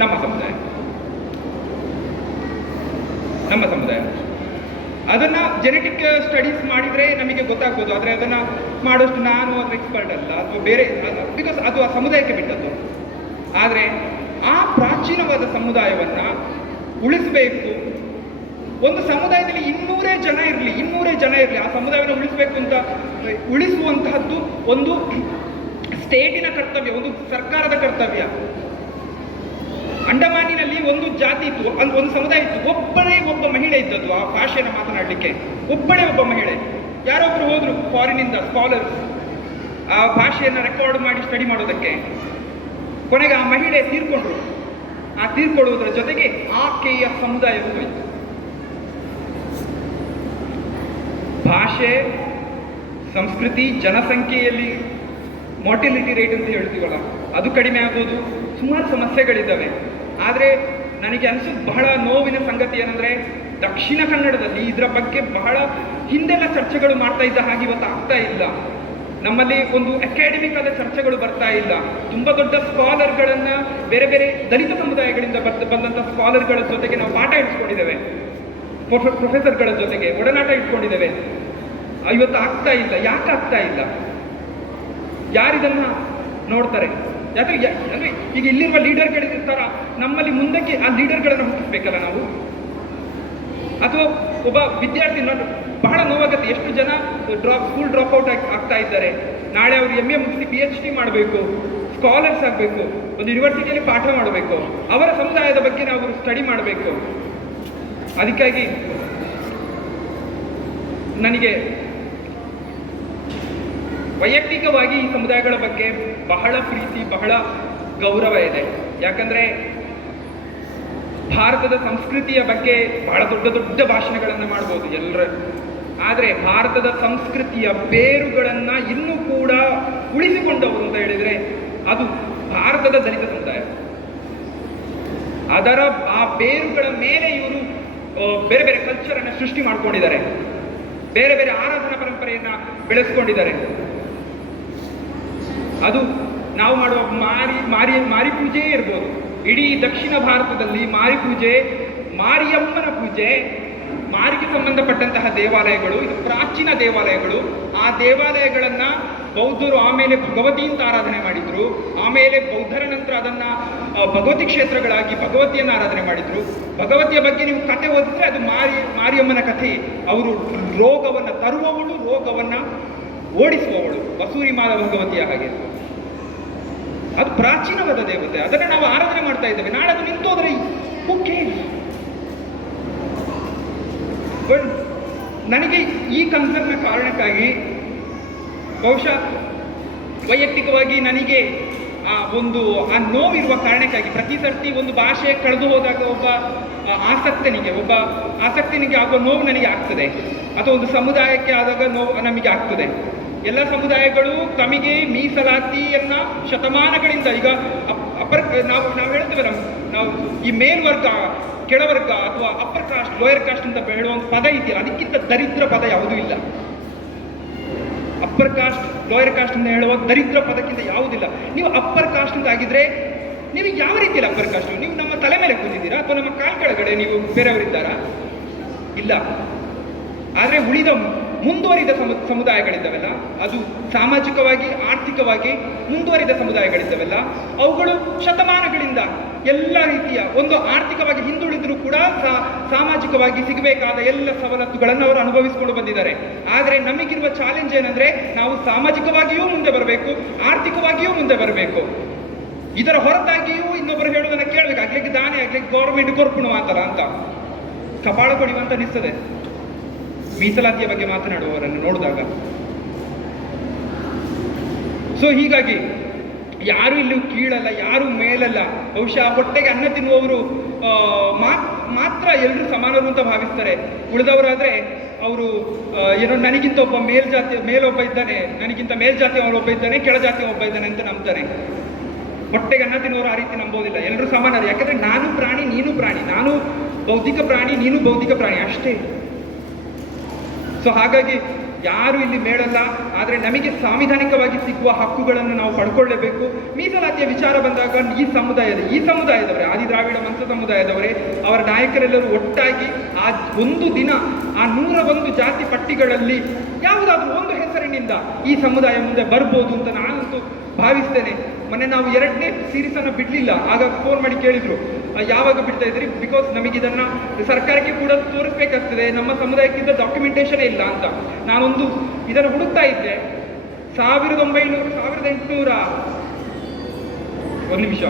ನಮ್ಮ ಸಮುದಾಯ. ಅದನ್ನು ಜೆನೆಟಿಕ್ ಸ್ಟಡೀಸ್ ಮಾಡಿದರೆ ನಮಗೆ ಗೊತ್ತಾಗ್ಬೋದು. ಆದರೆ ಅದನ್ನು ಮಾಡೋಷ್ಟು ನಾನು ಅದ್ರ ಎಕ್ಸ್ಪರ್ಟ್ ಅಲ್ಲ, ಅಥವಾ ಬೇರೆ, ಬಿಕಾಸ್ ಅದು ಆ ಸಮುದಾಯಕ್ಕೆ ಬಿಟ್ಟದ್ದು. ಆದರೆ ಆ ಪ್ರಾಚೀನವಾದ ಸಮುದಾಯವನ್ನು ಉಳಿಸಬೇಕು. ಒಂದು ಸಮುದಾಯದಲ್ಲಿ 200 ಜನ ಇರಲಿ, ಆ ಸಮುದಾಯವನ್ನು ಉಳಿಸುವಂತಹದ್ದು ಒಂದು ಸ್ಟೇಟಿನ ಕರ್ತವ್ಯ, ಒಂದು ಸರ್ಕಾರದ ಕರ್ತವ್ಯ. ಅಂಡಮಾನಿನಲ್ಲಿ ಒಂದು ಜಾತಿ ಇತ್ತು, ಒಂದು ಸಮುದಾಯ ಇತ್ತು, ಒಬ್ಬ ಮಹಿಳೆ ಇದ್ದದ್ದು ಆ ಭಾಷೆಯನ್ನು ಮಾತನಾಡಲಿಕ್ಕೆ, ಒಬ್ಬ ಮಹಿಳೆ. ಯಾರೊಬ್ಬರು ಹೋದ್ರು ಫಾರಿನಿಂದ ಸ್ಕಾಲರ್ಸ್ ಆ ಭಾಷೆಯನ್ನು ರೆಕಾರ್ಡ್ ಮಾಡಿ ಸ್ಟಡಿ ಮಾಡೋದಕ್ಕೆ. ಕೊನೆಗೆ ಆ ಮಹಿಳೆ ತೀರ್ಕೊಂಡ್ರು. ಆ ತೀರ್ಕೊಳ್ಳುವುದರ ಜೊತೆಗೆ ಆಕೆಯ ಸಮುದಾಯ ಹೋಯಿತು. ಭಾಷೆ, ಸಂಸ್ಕೃತಿ, ಜನಸಂಖ್ಯೆಯಲ್ಲಿ ಮಾರ್ಟಿಲಿಟಿ ರೇಟ್ ಅಂತ ಹೇಳ್ತೀವಲ್ಲ, ಅದು ಕಡಿಮೆ ಆಗೋದು, ಸುಮಾರು ಸಮಸ್ಯೆಗಳಿದ್ದಾವೆ. ಆದರೆ ನನಗೆ ಅನಿಸೋದು ಬಹಳ ನೋವಿನ ಸಂಗತಿ ಏನಂದರೆ, ದಕ್ಷಿಣ ಕನ್ನಡದಲ್ಲಿ ಇದರ ಬಗ್ಗೆ ಬಹಳ ಹಿಂದೆಲ್ಲ ಚರ್ಚೆಗಳು ಮಾಡ್ತಾ ಇದ್ದ ಹಾಗೆ ಇವತ್ತು ಆಗ್ತಾ ಇಲ್ಲ. ನಮ್ಮಲ್ಲಿ ಒಂದು ಅಕಾಡೆಮಿಕ್ ಆದ ಚರ್ಚೆಗಳು ಬರ್ತಾ ಇಲ್ಲ. ತುಂಬ ದೊಡ್ಡ ಸ್ಕಾಲರ್ಗಳನ್ನು, ಬೇರೆ ಬೇರೆ ದಲಿತ ಸಮುದಾಯಗಳಿಂದ ಬಂದಂಥ ಸ್ಕಾಲರ್ಗಳ ಜೊತೆಗೆ ನಾವು ಪಾಠ ಇಟ್ಕೊಂಡಿದ್ದೇವೆ, ಪ್ರೊಫೆಸರ್ಗಳ ಜೊತೆಗೆ ಒಡನಾಟ ಇಟ್ಕೊಂಡಿದ್ದೇವೆ. ಇವತ್ತು ಆಗ್ತಾ ಇಲ್ಲ. ಯಾಕೆ ಆಗ್ತಾ ಇಲ್ಲ? ಯಾರಿದನ್ನ ನೋಡ್ತಾರೆ? ಅಂದರೆ ಈಗ ಇಲ್ಲಿರುವ ಲೀಡರ್ಗಳಿರ್ತಾರ, ನಮ್ಮಲ್ಲಿ ಮುಂದಕ್ಕೆ ಆ ಲೀಡರ್ಗಳನ್ನು ಹುಟ್ಟಿಸ್ಬೇಕಲ್ಲ ನಾವು. ಅಥವಾ ಒಬ್ಬ ವಿದ್ಯಾರ್ಥಿ ಬಹಳ ನೋವಾಗುತ್ತೆ, ಎಷ್ಟು ಜನ ಸ್ಕೂಲ್ ಡ್ರಾಪ್ ಔಟ್ ಆಗ್ತಾ ಇದ್ದಾರೆ. ನಾಳೆ ಅವರು MA ಮುಗಿಸಿ PhD ಮಾಡಬೇಕು, ಸ್ಕಾಲರ್ಸ್ ಆಗಬೇಕು, ಒಂದು ಯೂನಿವರ್ಸಿಟಿಯಲ್ಲಿ ಪಾಠ ಮಾಡಬೇಕು, ಅವರ ಸಮುದಾಯದ ಬಗ್ಗೆ ನಾವು ಸ್ಟಡಿ ಮಾಡಬೇಕು. ಅದಕ್ಕಾಗಿ ನನಗೆ ವೈಯಕ್ತಿಕವಾಗಿ ಈ ಸಮುದಾಯಗಳ ಬಗ್ಗೆ ಬಹಳ ಪ್ರೀತಿ, ಬಹಳ ಗೌರವ ಇದೆ. ಯಾಕಂದ್ರೆ ಭಾರತದ ಸಂಸ್ಕೃತಿಯ ಬಗ್ಗೆ ಬಹಳ ದೊಡ್ಡ ದೊಡ್ಡ ಭಾಷಣಗಳನ್ನು ಮಾಡ್ಬೋದು ಎಲ್ಲರ, ಆದರೆ ಭಾರತದ ಸಂಸ್ಕೃತಿಯ ಬೇರುಗಳನ್ನ ಇನ್ನೂ ಕೂಡ ಉಳಿಸಿಕೊಂಡವರು ಅಂತ ಹೇಳಿದ್ರೆ ಅದು ಭಾರತದ ದಲಿತ ಸಮುದಾಯ. ಅದರ ಆ ಬೇರುಗಳ ಮೇಲೆ ಇವರು ಬೇರೆ ಬೇರೆ ಕಲ್ಚರ್ ಅನ್ನು ಸೃಷ್ಟಿ ಮಾಡ್ಕೊಂಡಿದ್ದಾರೆ, ಬೇರೆ ಬೇರೆ ಆರಾಧನಾ ಪರಂಪರೆಯನ್ನ ಬೆಳೆಸ್ಕೊಂಡಿದ್ದಾರೆ. ಅದು ನಾವು ಮಾಡುವ ಮಾರಿ ಪೂಜೆ ಇರ್ಬೋದು. ಇಡೀ ದಕ್ಷಿಣ ಭಾರತದಲ್ಲಿ ಮಾರಿ ಪೂಜೆ, ಮಾರಿಯಮ್ಮನ ಪೂಜೆ, ಮಾರಿಗೆ ಸಂಬಂಧಪಟ್ಟಂತಹ ದೇವಾಲಯಗಳು, ಇದು ಪ್ರಾಚೀನ ದೇವಾಲಯಗಳು. ಆ ದೇವಾಲಯಗಳನ್ನ ಬೌದ್ಧರು ಆಮೇಲೆ ಭಗವತಿ ಅಂತ ಆರಾಧನೆ ಮಾಡಿದ್ರು. ಆಮೇಲೆ ಬೌದ್ಧರ ನಂತರ ಅದನ್ನ ಭಗವತಿ ಕ್ಷೇತ್ರಗಳಾಗಿ ಭಗವತಿಯನ್ನು ಆರಾಧನೆ ಮಾಡಿದ್ರು. ಭಗವತಿಯ ಬಗ್ಗೆ ನೀವು ಕತೆ ಓದಿದ್ರೆ ಅದು ಮಾರಿಯಮ್ಮನ ಕಥೆ. ಅವರು ರೋಗವನ್ನ ತರುವವಳು, ರೋಗವನ್ನ ಓಡಿಸುವವಳು, ವಸೂರಿ ಮಾದ ಭಗವತಿಯ ಹಾಗೆ. ಅದು ಪ್ರಾಚೀನವಾದ ದೇವತೆ, ಅದನ್ನು ನಾವು ಆರಾಧನೆ ಮಾಡ್ತಾ ಇದ್ದೇವೆ. ನಾಳೆ ಅದು ನಿಂತೋದ್ರೆ ನನಗೆ ಈ ಕನ್ಸರ್ನ ಕಾರಣಕ್ಕಾಗಿ ಬಹುಶಃ ವೈಯಕ್ತಿಕವಾಗಿ ನನಗೆ ಆ ನೋವಿರುವ ಕಾರಣಕ್ಕಾಗಿ ಪ್ರತಿ ಸರ್ತಿ ಒಂದು ಭಾಷೆ ಕಳೆದು ಹೋದಾಗ ಒಬ್ಬ ಆಸಕ್ತನಿಗೆ ಆಗುವ ನೋವು ನನಗೆ ಆಗ್ತದೆ, ಅಥವಾ ಒಂದು ಸಮುದಾಯಕ್ಕೆ ಆದಾಗ ನೋವು ನಮಗೆ ಆಗ್ತದೆ. ಎಲ್ಲ ಸಮುದಾಯಗಳು ತಮಗೆ ಮೀಸಲಾತಿಯನ್ನ ಶತಮಾನಗಳಿಂದ ಈಗ ನಾವು ಹೇಳ್ತೇವೆ, ನಾವು ಈ ಮೇಲ್ವರ್ಗ ಕೆಳವರ್ಗ ಅಥವಾ ಅಪ್ಪರ್ ಕಾಸ್ಟ್ ಲೋಯರ್ ಕಾಸ್ಟ್ ಅಂತ ಹೇಳುವಂತ ಪದ ಇದೆಯಲ್ಲ, ಅದಕ್ಕಿಂತ ದರಿದ್ರ ಪದ ಯಾವುದೂ ಇಲ್ಲ. ಅಪ್ಪರ್ ಕಾಸ್ಟ್ ಲೋಯರ್ ಕಾಸ್ಟ್ ಅಂತ ಹೇಳುವ ದರಿದ್ರ ಪದಕ್ಕಿಂತ ಯಾವುದಿಲ್ಲ. ನೀವು ಅಪ್ಪರ್ ಕಾಸ್ಟ್ ಅಂತ ಆಗಿದ್ರೆ ನೀವು ಯಾವ ರೀತಿಯಲ್ಲಿ ಅಪ್ಪರ್ ಕಾಸ್ಟ್? ನೀವು ನಮ್ಮ ತಲೆ ಮೇಲೆ ಕೂತಿದ್ದೀರಾ ಅಥವಾ ನಮ್ಮ ಕಾಲ್ ಕೆಳಗಡೆ ನೀವು ಬೇರೆಯವರಿದ್ದಾರಾ? ಇಲ್ಲ. ಆದರೆ ಉಳಿದ ಮುಂದುವರಿದ ಸಮುದಾಯಗಳಿದ್ದಾವಲ್ಲ, ಅದು ಸಾಮಾಜಿಕವಾಗಿ ಆರ್ಥಿಕವಾಗಿ ಮುಂದುವರಿದ ಸಮುದಾಯಗಳಿದ್ದಾವಲ್ಲ, ಅವುಗಳು ಶತಮಾನಗಳಿಂದ ಎಲ್ಲ ರೀತಿಯ ಒಂದು ಆರ್ಥಿಕವಾಗಿ ಹಿಂದುಳಿದರೂ ಕೂಡ ಸಾಮಾಜಿಕವಾಗಿ ಸಿಗಬೇಕಾದ ಎಲ್ಲ ಸವಲತ್ತುಗಳನ್ನು ಅವರು ಅನುಭವಿಸಿಕೊಂಡು ಬಂದಿದ್ದಾರೆ. ಆದರೆ ನಮಗಿರುವ ಚಾಲೆಂಜ್ ಏನಂದ್ರೆ, ನಾವು ಸಾಮಾಜಿಕವಾಗಿಯೂ ಮುಂದೆ ಬರಬೇಕು, ಆರ್ಥಿಕವಾಗಿಯೂ ಮುಂದೆ ಬರಬೇಕು. ಇದರ ಹೊರತಾಗಿಯೂ ಇನ್ನೊಬ್ಬರು ಹೇಳೋದನ್ನ ಕೇಳಬೇಕು. ಆಗ್ಲಿಕ್ಕೆ ದಾನೆ ಆಗ್ಲಿಕ್ಕೆ ಗೌರ್ಮೆಂಟ್ ಕೊರ್ಪುಣ ಮಾತಲ್ಲ ಅಂತ ಕಪಾಳ ಕೊಡಿವಂತ ಅನಿಸ್ತದೆ ಮೀಸಲಾತಿಯ ಬಗ್ಗೆ ಮಾತನಾಡುವವರನ್ನು ನೋಡಿದಾಗ. ಸೊ ಹೀಗಾಗಿ ಯಾರು ಇಲ್ಲೂ ಕೀಳಲ್ಲ, ಯಾರು ಮೇಲಲ್ಲ. ಬಹುಶಃ ಹೊಟ್ಟೆಗೆ ಅನ್ನ ತಿನ್ನುವವರು ಮಾತ್ರ ಎಲ್ಲರೂ ಸಮಾನರು ಅಂತ ಭಾವಿಸ್ತಾರೆ. ಉಳಿದವರಾದ್ರೆ ಅವರು ಏನೋ ನನಗಿಂತ ಒಬ್ಬ ಮೇಲೊಬ್ಬ ಇದ್ದಾನೆ, ನನಗಿಂತ ಮೇಲ್ಜಾತಿ ಒಬ್ಬ ಇದ್ದಾನೆ, ಕೆಳಜಾತಿ ಒಬ್ಬ ಇದ್ದಾನೆ ಅಂತ ನಂಬ್ತಾರೆ. ಹೊಟ್ಟೆಗೆ ಅನ್ನ ತಿನ್ನುವರು ಆ ರೀತಿ ನಂಬೋದಿಲ್ಲ. ಎಲ್ಲರೂ ಸಮಾನರು. ಯಾಕಂದ್ರೆ ನಾನು ಪ್ರಾಣಿ, ನೀನು ಪ್ರಾಣಿ, ನಾನು ಬೌದ್ಧಿಕ ಪ್ರಾಣಿ, ನೀನು ಬೌದ್ಧಿಕ ಪ್ರಾಣಿ, ಅಷ್ಟೇ. ಸೊ ಹಾಗಾಗಿ ಯಾರು ಇಲ್ಲಿ ಮೇಳಲ್ಲ. ಆದರೆ ನಮಗೆ ಸಾಂವಿಧಾನಿಕವಾಗಿ ಸಿಗುವ ಹಕ್ಕುಗಳನ್ನು ನಾವು ಪಡ್ಕೊಳ್ಳೇಬೇಕು. ಮೀಸಲಾತಿಯ ವಿಚಾರ ಬಂದಾಗ ಈ ಸಮುದಾಯದವರೇ, ಆದಿ ದ್ರಾವಿಡ ಮಂತ್ರ ಸಮುದಾಯದವರೇ, ಅವರ ನಾಯಕರೆಲ್ಲರೂ ಒಟ್ಟಾಗಿ ಆ ಒಂದು ದಿನ ಆ 101 ಜಾತಿ ಪಟ್ಟಿಗಳಲ್ಲಿ ಯಾವುದಾದ್ರೂ ಒಂದು ಹೆಸರಿನಿಂದ ಈ ಸಮುದಾಯ ಮುಂದೆ ಬರ್ಬೋದು ಅಂತ ನಾನಂತೂ ಭಾವಿಸ್ತೇನೆ. ಮೊನ್ನೆ ನಾವು 2ನೇ ಸೀರೀಸನ್ನು ಬಿಡಲಿಲ್ಲ. ಆಗ ಫೋನ್ ಮಾಡಿ ಕೇಳಿದ್ರು, ಯಾವಾಗ ಬಿಡ್ತಾ ಇದ್ರಿ? ಬಿಕಾಸ್ ನಮಗಿದನ್ನ ಸರ್ಕಾರಕ್ಕೆ ಕೂಡ ತೋರಿಸ್ಬೇಕಾಗ್ತದೆ, ನಮ್ಮ ಸಮುದಾಯಕ್ಕಿಂತ ಡಾಕ್ಯುಮೆಂಟೇಶನ್ ಇಲ್ಲ ಅಂತ. ನಾನೊಂದು ಇದನ್ನು ಹುಡುಕ್ತಾ ಇದ್ದೆ. 1800 ಒಂದು ನಿಮಿಷ,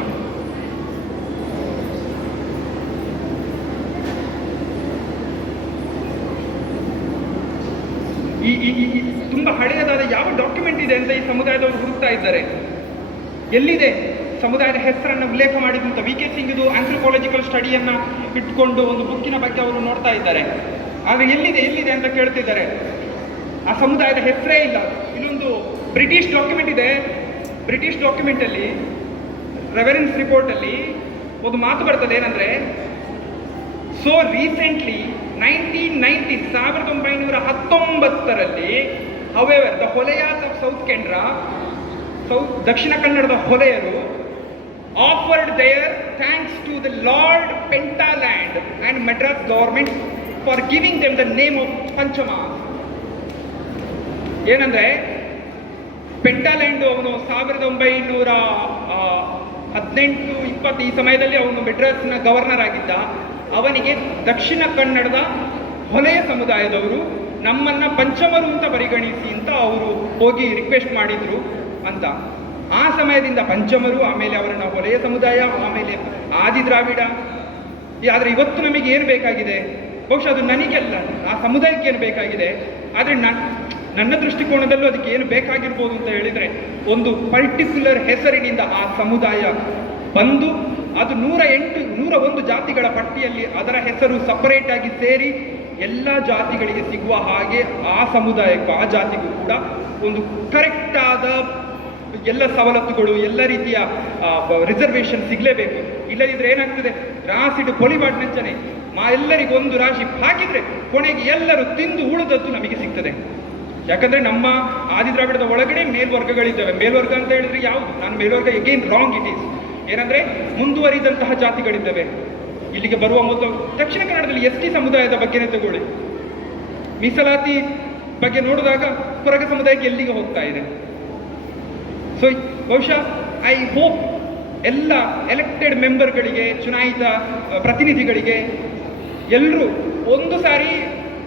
ಈ ತುಂಬಾ ಹಳೆಯದಾದ ಯಾವ ಡಾಕ್ಯುಮೆಂಟ್ ಇದೆ ಅಂತ ಈ ಸಮುದಾಯದವರು ಹುಡುಕ್ತಾ ಇದ್ದಾರೆ. ಎಲ್ಲಿದೆ ಸಮುದಾಯದ ಹೆಸರನ್ನು ಉಲ್ಲೇಖ ಮಾಡಿದಂತ ವಿ ಕೆ ಸಿಂಗ್ದು ಆಂಥ್ರೋಪಾಲಜಿಕಲ್ ಸ್ಟಡಿಯನ್ನ ಇಟ್ಕೊಂಡು ಒಂದು ಬುಕ್ಕಿನ ಬಗ್ಗೆ ಅವರು ನೋಡ್ತಾ ಇದ್ದಾರೆ. ಆದರೆ ಎಲ್ಲಿದೆ ಅಂತ ಕೇಳ್ತಿದ್ದಾರೆ. ಆ ಸಮುದಾಯದ ಹೆಸರೇ ಇಲ್ಲ. ಇಲ್ಲೊಂದು ಬ್ರಿಟಿಷ್ ಡಾಕ್ಯುಮೆಂಟ್ ಇದೆ. ಬ್ರಿಟಿಷ್ ಡಾಕ್ಯುಮೆಂಟಲ್ಲಿ ರೆಫರೆನ್ಸ್ ರಿಪೋರ್ಟಲ್ಲಿ ಒಂದು ಮಾತು ಬರ್ತದೆ. ಏನಂದ್ರೆ, ಸೊ ರೀಸೆಂಟ್ಲಿ 1919ರಲ್ಲಿ however the Holeyas of Dakshina ಕನ್ನಡದ ಹೊಲೆಯರು offered their thanks to the Lord Pentaland and Madras government for giving them the name of Panchamas. ಏನಂದ್ರೆ, ಪೆಂಟಾಲ್ಯಾಂಡ್ ಅವನು 1918-20 ಈ ಸಮಯದಲ್ಲಿ ಅವನು ಮೆಡ್ರಾಸ್ನ ಗವರ್ನರ್ ಆಗಿದ್ದ. ಅವನಿಗೆ ದಕ್ಷಿಣ ಕನ್ನಡದ ಹೊಲೆಯ ಸಮುದಾಯದವರು ನಮ್ಮನ್ನ ಪಂಚಮರು ಅಂತ ಪರಿಗಣಿಸಿ ಅಂತ ಅವರು ಹೋಗಿ ರಿಕ್ವೆಸ್ಟ್ ಮಾಡಿದ್ರು ಅಂತ. ಆ ಸಮಯದಿಂದ ಪಂಚಮರು, ಆಮೇಲೆ ಅವರನ್ನ ಹೊಲೆಯ ಸಮುದಾಯ, ಆಮೇಲೆ ಆದಿ ದ್ರಾವಿಡ. ಆದರೆ ಇವತ್ತು ನಮಗೆ ಏನು ಬೇಕಾಗಿದೆ? ಬಹುಶಃ ಅದು ನನಗೆಲ್ಲ, ಆ ಸಮುದಾಯಕ್ಕೆ ಏನು ಬೇಕಾಗಿದೆ? ಆದರೆ ನನ್ನ ದೃಷ್ಟಿಕೋನದಲ್ಲೂ ಅದಕ್ಕೆ ಏನು ಬೇಕಾಗಿರ್ಬೋದು ಅಂತ ಹೇಳಿದರೆ, ಒಂದು ಪರ್ಟಿಕ್ಯುಲರ್ ಹೆಸರಿನಿಂದ ಆ ಸಮುದಾಯ ಬಂದು ಅದು 101 ಜಾತಿಗಳ ಪಟ್ಟಿಯಲ್ಲಿ ಅದರ ಹೆಸರು ಸಪರೇಟ್ ಆಗಿ ಸೇರಿ ಎಲ್ಲ ಜಾತಿಗಳಿಗೆ ಸಿಗುವ ಹಾಗೆ ಆ ಸಮುದಾಯಕ್ಕೂ ಆ ಜಾತಿಗೂ ಕೂಡ ಒಂದು ಕರೆಕ್ಟ್ ಆದ ಎಲ್ಲ ಸವಲತ್ತುಗಳು, ಎಲ್ಲ ರೀತಿಯ ರಿಸರ್ವೇಷನ್ ಸಿಗಲೇಬೇಕು. ಇಲ್ಲದಿದ್ರೆ ಏನಾಗ್ತದೆ, ರಾಸಿಡು ಪೊಲಿಬಾಡ್ ನಂಚನೆ ಎಲ್ಲರಿಗೂ ಒಂದು ರಾಶಿ ಹಾಕಿದ್ರೆ ಕೊನೆಗೆ ಎಲ್ಲರೂ ತಿಂದು ಉಳಿದದ್ದು ನಮಗೆ ಸಿಗ್ತದೆ. ಯಾಕಂದ್ರೆ ನಮ್ಮ ಆದಿದ್ರಾವಿಡದ ಒಳಗಡೆ ಮೇಲ್ವರ್ಗಗಳಿದ್ದಾವೆ. ಮೇಲ್ವರ್ಗ ಅಂತ ಹೇಳಿದ್ರೆ ಯಾವುದು? ನಾನು ಮೇಲ್ವರ್ಗ ಎಗೇನ್ ರಾಂಗ್ ಇಟ್ ಈಸ್. ಏನಂದ್ರೆ ಮುಂದುವರಿದಂತಹ ಜಾತಿಗಳಿದ್ದಾವೆ. ಇಲ್ಲಿಗೆ ಬರುವ ಮೊದಲು ದಕ್ಷಿಣ ಕನ್ನಡದಲ್ಲಿ ST ಸಮುದಾಯದ ಬಗ್ಗೆನೇ ತಗೊಳ್ಳಿ. ಮೀಸಲಾತಿ ಬಗ್ಗೆ ನೋಡಿದಾಗ ಕೊರಗ ಸಮುದಾಯಕ್ಕೆ ಎಲ್ಲಿಗೆ ಹೋಗ್ತಾ ಇದೆ. ಸೊ ಬಹುಶಃ ಐ ಹೋಪ್ ಎಲ್ಲ ಎಲೆಕ್ಟೆಡ್ ಮೆಂಬರ್ಗಳಿಗೆ, ಚುನಾಯಿತ ಪ್ರತಿನಿಧಿಗಳಿಗೆ ಎಲ್ಲರೂ ಒಂದು ಸಾರಿ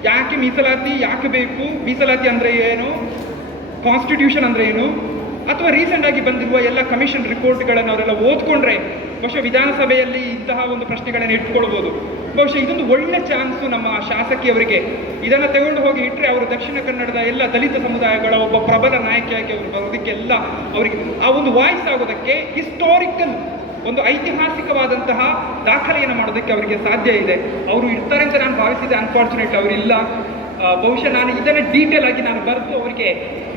ಯಾಕೆ ಮೀಸಲಾತಿ ಯಾಕೆ ಬೇಕು, ಮೀಸಲಾತಿ ಅಂದರೆ ಏನು, ಕಾನ್ಸ್ಟಿಟ್ಯೂಷನ್ ಅಂದರೆ ಏನು, ಅಥವಾ ರೀಸೆಂಟ್ ಆಗಿ ಬಂದಿರುವ ಎಲ್ಲ ಕಮಿಷನ್ ರಿಪೋರ್ಟ್ಗಳನ್ನು ಅವರೆಲ್ಲ ಓದ್ಕೊಂಡ್ರೆ ಬಹುಶಃ ವಿಧಾನಸಭೆಯಲ್ಲಿ ಇಂತಹ ಒಂದು ಪ್ರಶ್ನೆಗಳನ್ನು ಇಟ್ಕೊಳ್ಬೋದು. ಬಹುಶಃ ಇದೊಂದು ಒಳ್ಳೆ ಚಾನ್ಸು ನಮ್ಮ ಶಾಸಕಿಯವರಿಗೆ. ಇದನ್ನು ತಗೊಂಡು ಹೋಗಿ ಇಟ್ಟರೆ ಅವರು ದಕ್ಷಿಣ ಕನ್ನಡದ ಎಲ್ಲ ದಲಿತ ಸಮುದಾಯಗಳ ಒಬ್ಬ ಪ್ರಬಲ ನಾಯಕಿಯಾಗಿ ಅವರು ಬರೋದಕ್ಕೆಲ್ಲ ಅವರಿಗೆ ಆ ಒಂದು ವಾಯ್ಸ್ ಆಗೋದಕ್ಕೆ ಹಿಸ್ಟಾರಿಕಲ್ ಒಂದು ಐತಿಹಾಸಿಕವಾದಂತಹ ದಾಖಲೆಯನ್ನು ಮಾಡೋದಕ್ಕೆ ಅವರಿಗೆ ಸಾಧ್ಯ ಇದೆ. ಅವರು ಇರ್ತಾರೆ ಅಂತ ನಾನು ಭಾವಿಸಿದೆ. ಅನ್ಫಾರ್ಚುನೇಟ್ ಅವರಿಲ್ಲ. ಬಹುಶಃ ನಾನು ಇದನ್ನು ಡೀಟೇಲ್ ಆಗಿ ನಾನು ಬರೆದು ಅವರಿಗೆ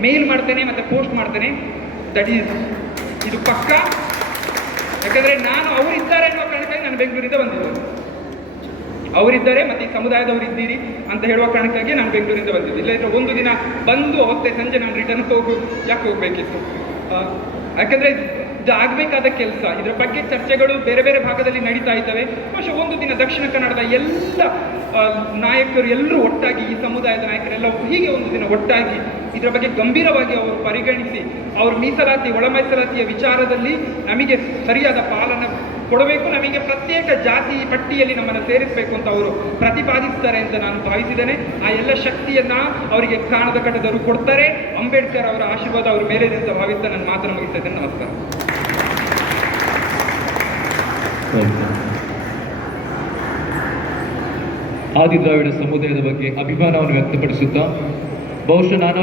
ಮೇಲ್ ಮಾಡ್ತೇನೆ ಮತ್ತು ಪೋಸ್ಟ್ ಮಾಡ್ತೇನೆ. ಇದು ಪಕ್ಕ. ಯಾಕಂದರೆ ನಾನು ಅವರಿದ್ದಾರೆ ಅನ್ನೋ ಕಾರಣಕ್ಕಾಗಿ ನಾನು ಬೆಂಗಳೂರಿಂದ ಬಂದಿದ್ದೆ. ಅವರಿದ್ದಾರೆ ಮತ್ತು ಈ ಸಮುದಾಯದವರು ಇದ್ದೀರಿ ಅಂತ ಹೇಳುವ ಕಾರಣಕ್ಕಾಗಿ ನಾನು ಬೆಂಗಳೂರಿಂದ ಬಂದಿದ್ದೆ. ಇಲ್ಲದಿದ್ದರೆ ಒಂದು ದಿನ ಬಂದು ಅವತ್ತೇ ಸಂಜೆ ನಾನು ರಿಟರ್ನ್ ಯಾಕೆ ಹೋಗಬೇಕಿತ್ತು. ಯಾಕಂದರೆ ಇದು ಆಗಬೇಕಾದ ಕೆಲಸ. ಇದರ ಬಗ್ಗೆ ಚರ್ಚೆಗಳು ಬೇರೆ ಬೇರೆ ಭಾಗದಲ್ಲಿ ನಡೀತಾ ಇದ್ದಾವೆ. ಬಹುಶಃ ಒಂದು ದಿನ ದಕ್ಷಿಣ ಕನ್ನಡದ ಎಲ್ಲ ನಾಯಕರು ಎಲ್ಲರೂ ಒಟ್ಟಾಗಿ, ಈ ಸಮುದಾಯದ ನಾಯಕರೆಲ್ಲ ಹೀಗೆ ಒಂದು ದಿನ ಒಟ್ಟಾಗಿ ಇದರ ಬಗ್ಗೆ ಗಂಭೀರವಾಗಿ ಅವರು ಪರಿಗಣಿಸಿ ಅವರು ಮೀಸಲಾತಿ, ಒಳ ಮೀಸಲಾತಿಯ ವಿಚಾರದಲ್ಲಿ ನಮಗೆ ಸರಿಯಾದ ಪಾಲನೆ ಕೊಡಬೇಕು, ನಮಗೆ ಪ್ರತ್ಯೇಕ ಜಾತಿ ಪಟ್ಟಿಯಲ್ಲಿ ನಮ್ಮನ್ನು ಸೇರಿಸಬೇಕು ಅಂತ ಅವರು ಪ್ರತಿಪಾದಿಸ್ತಾರೆ ಅಂತ ನಾನು ಭಾವಿಸಿದ್ದೇನೆ. ಆ ಎಲ್ಲ ಶಕ್ತಿಯನ್ನ ಅವರಿಗೆ ಕಾಣದ ಕಟ್ಟದವರು ಕೊಡ್ತಾರೆ. ಅಂಬೇಡ್ಕರ್ ಅವರ ಆಶೀರ್ವಾದ ಅವರ ಮೇಲೆ ಇದೆ ಅಂತ ಭಾವಿಸ್ತಾ ನನ್ನ ಮಾತನ್ನು ಮುಗಿಸ್ತಾ ಇದ್ದೇನೆ. ನಮಸ್ಕಾರ. ಆದಿದ್ರಾವಿಡ ಸಮುದಾಯದ ಬಗ್ಗೆ ಅಭಿಮಾನವನ್ನು ವ್ಯಕ್ತಪಡಿಸುತ್ತಾ ಬಹುಶಃ ನಾನು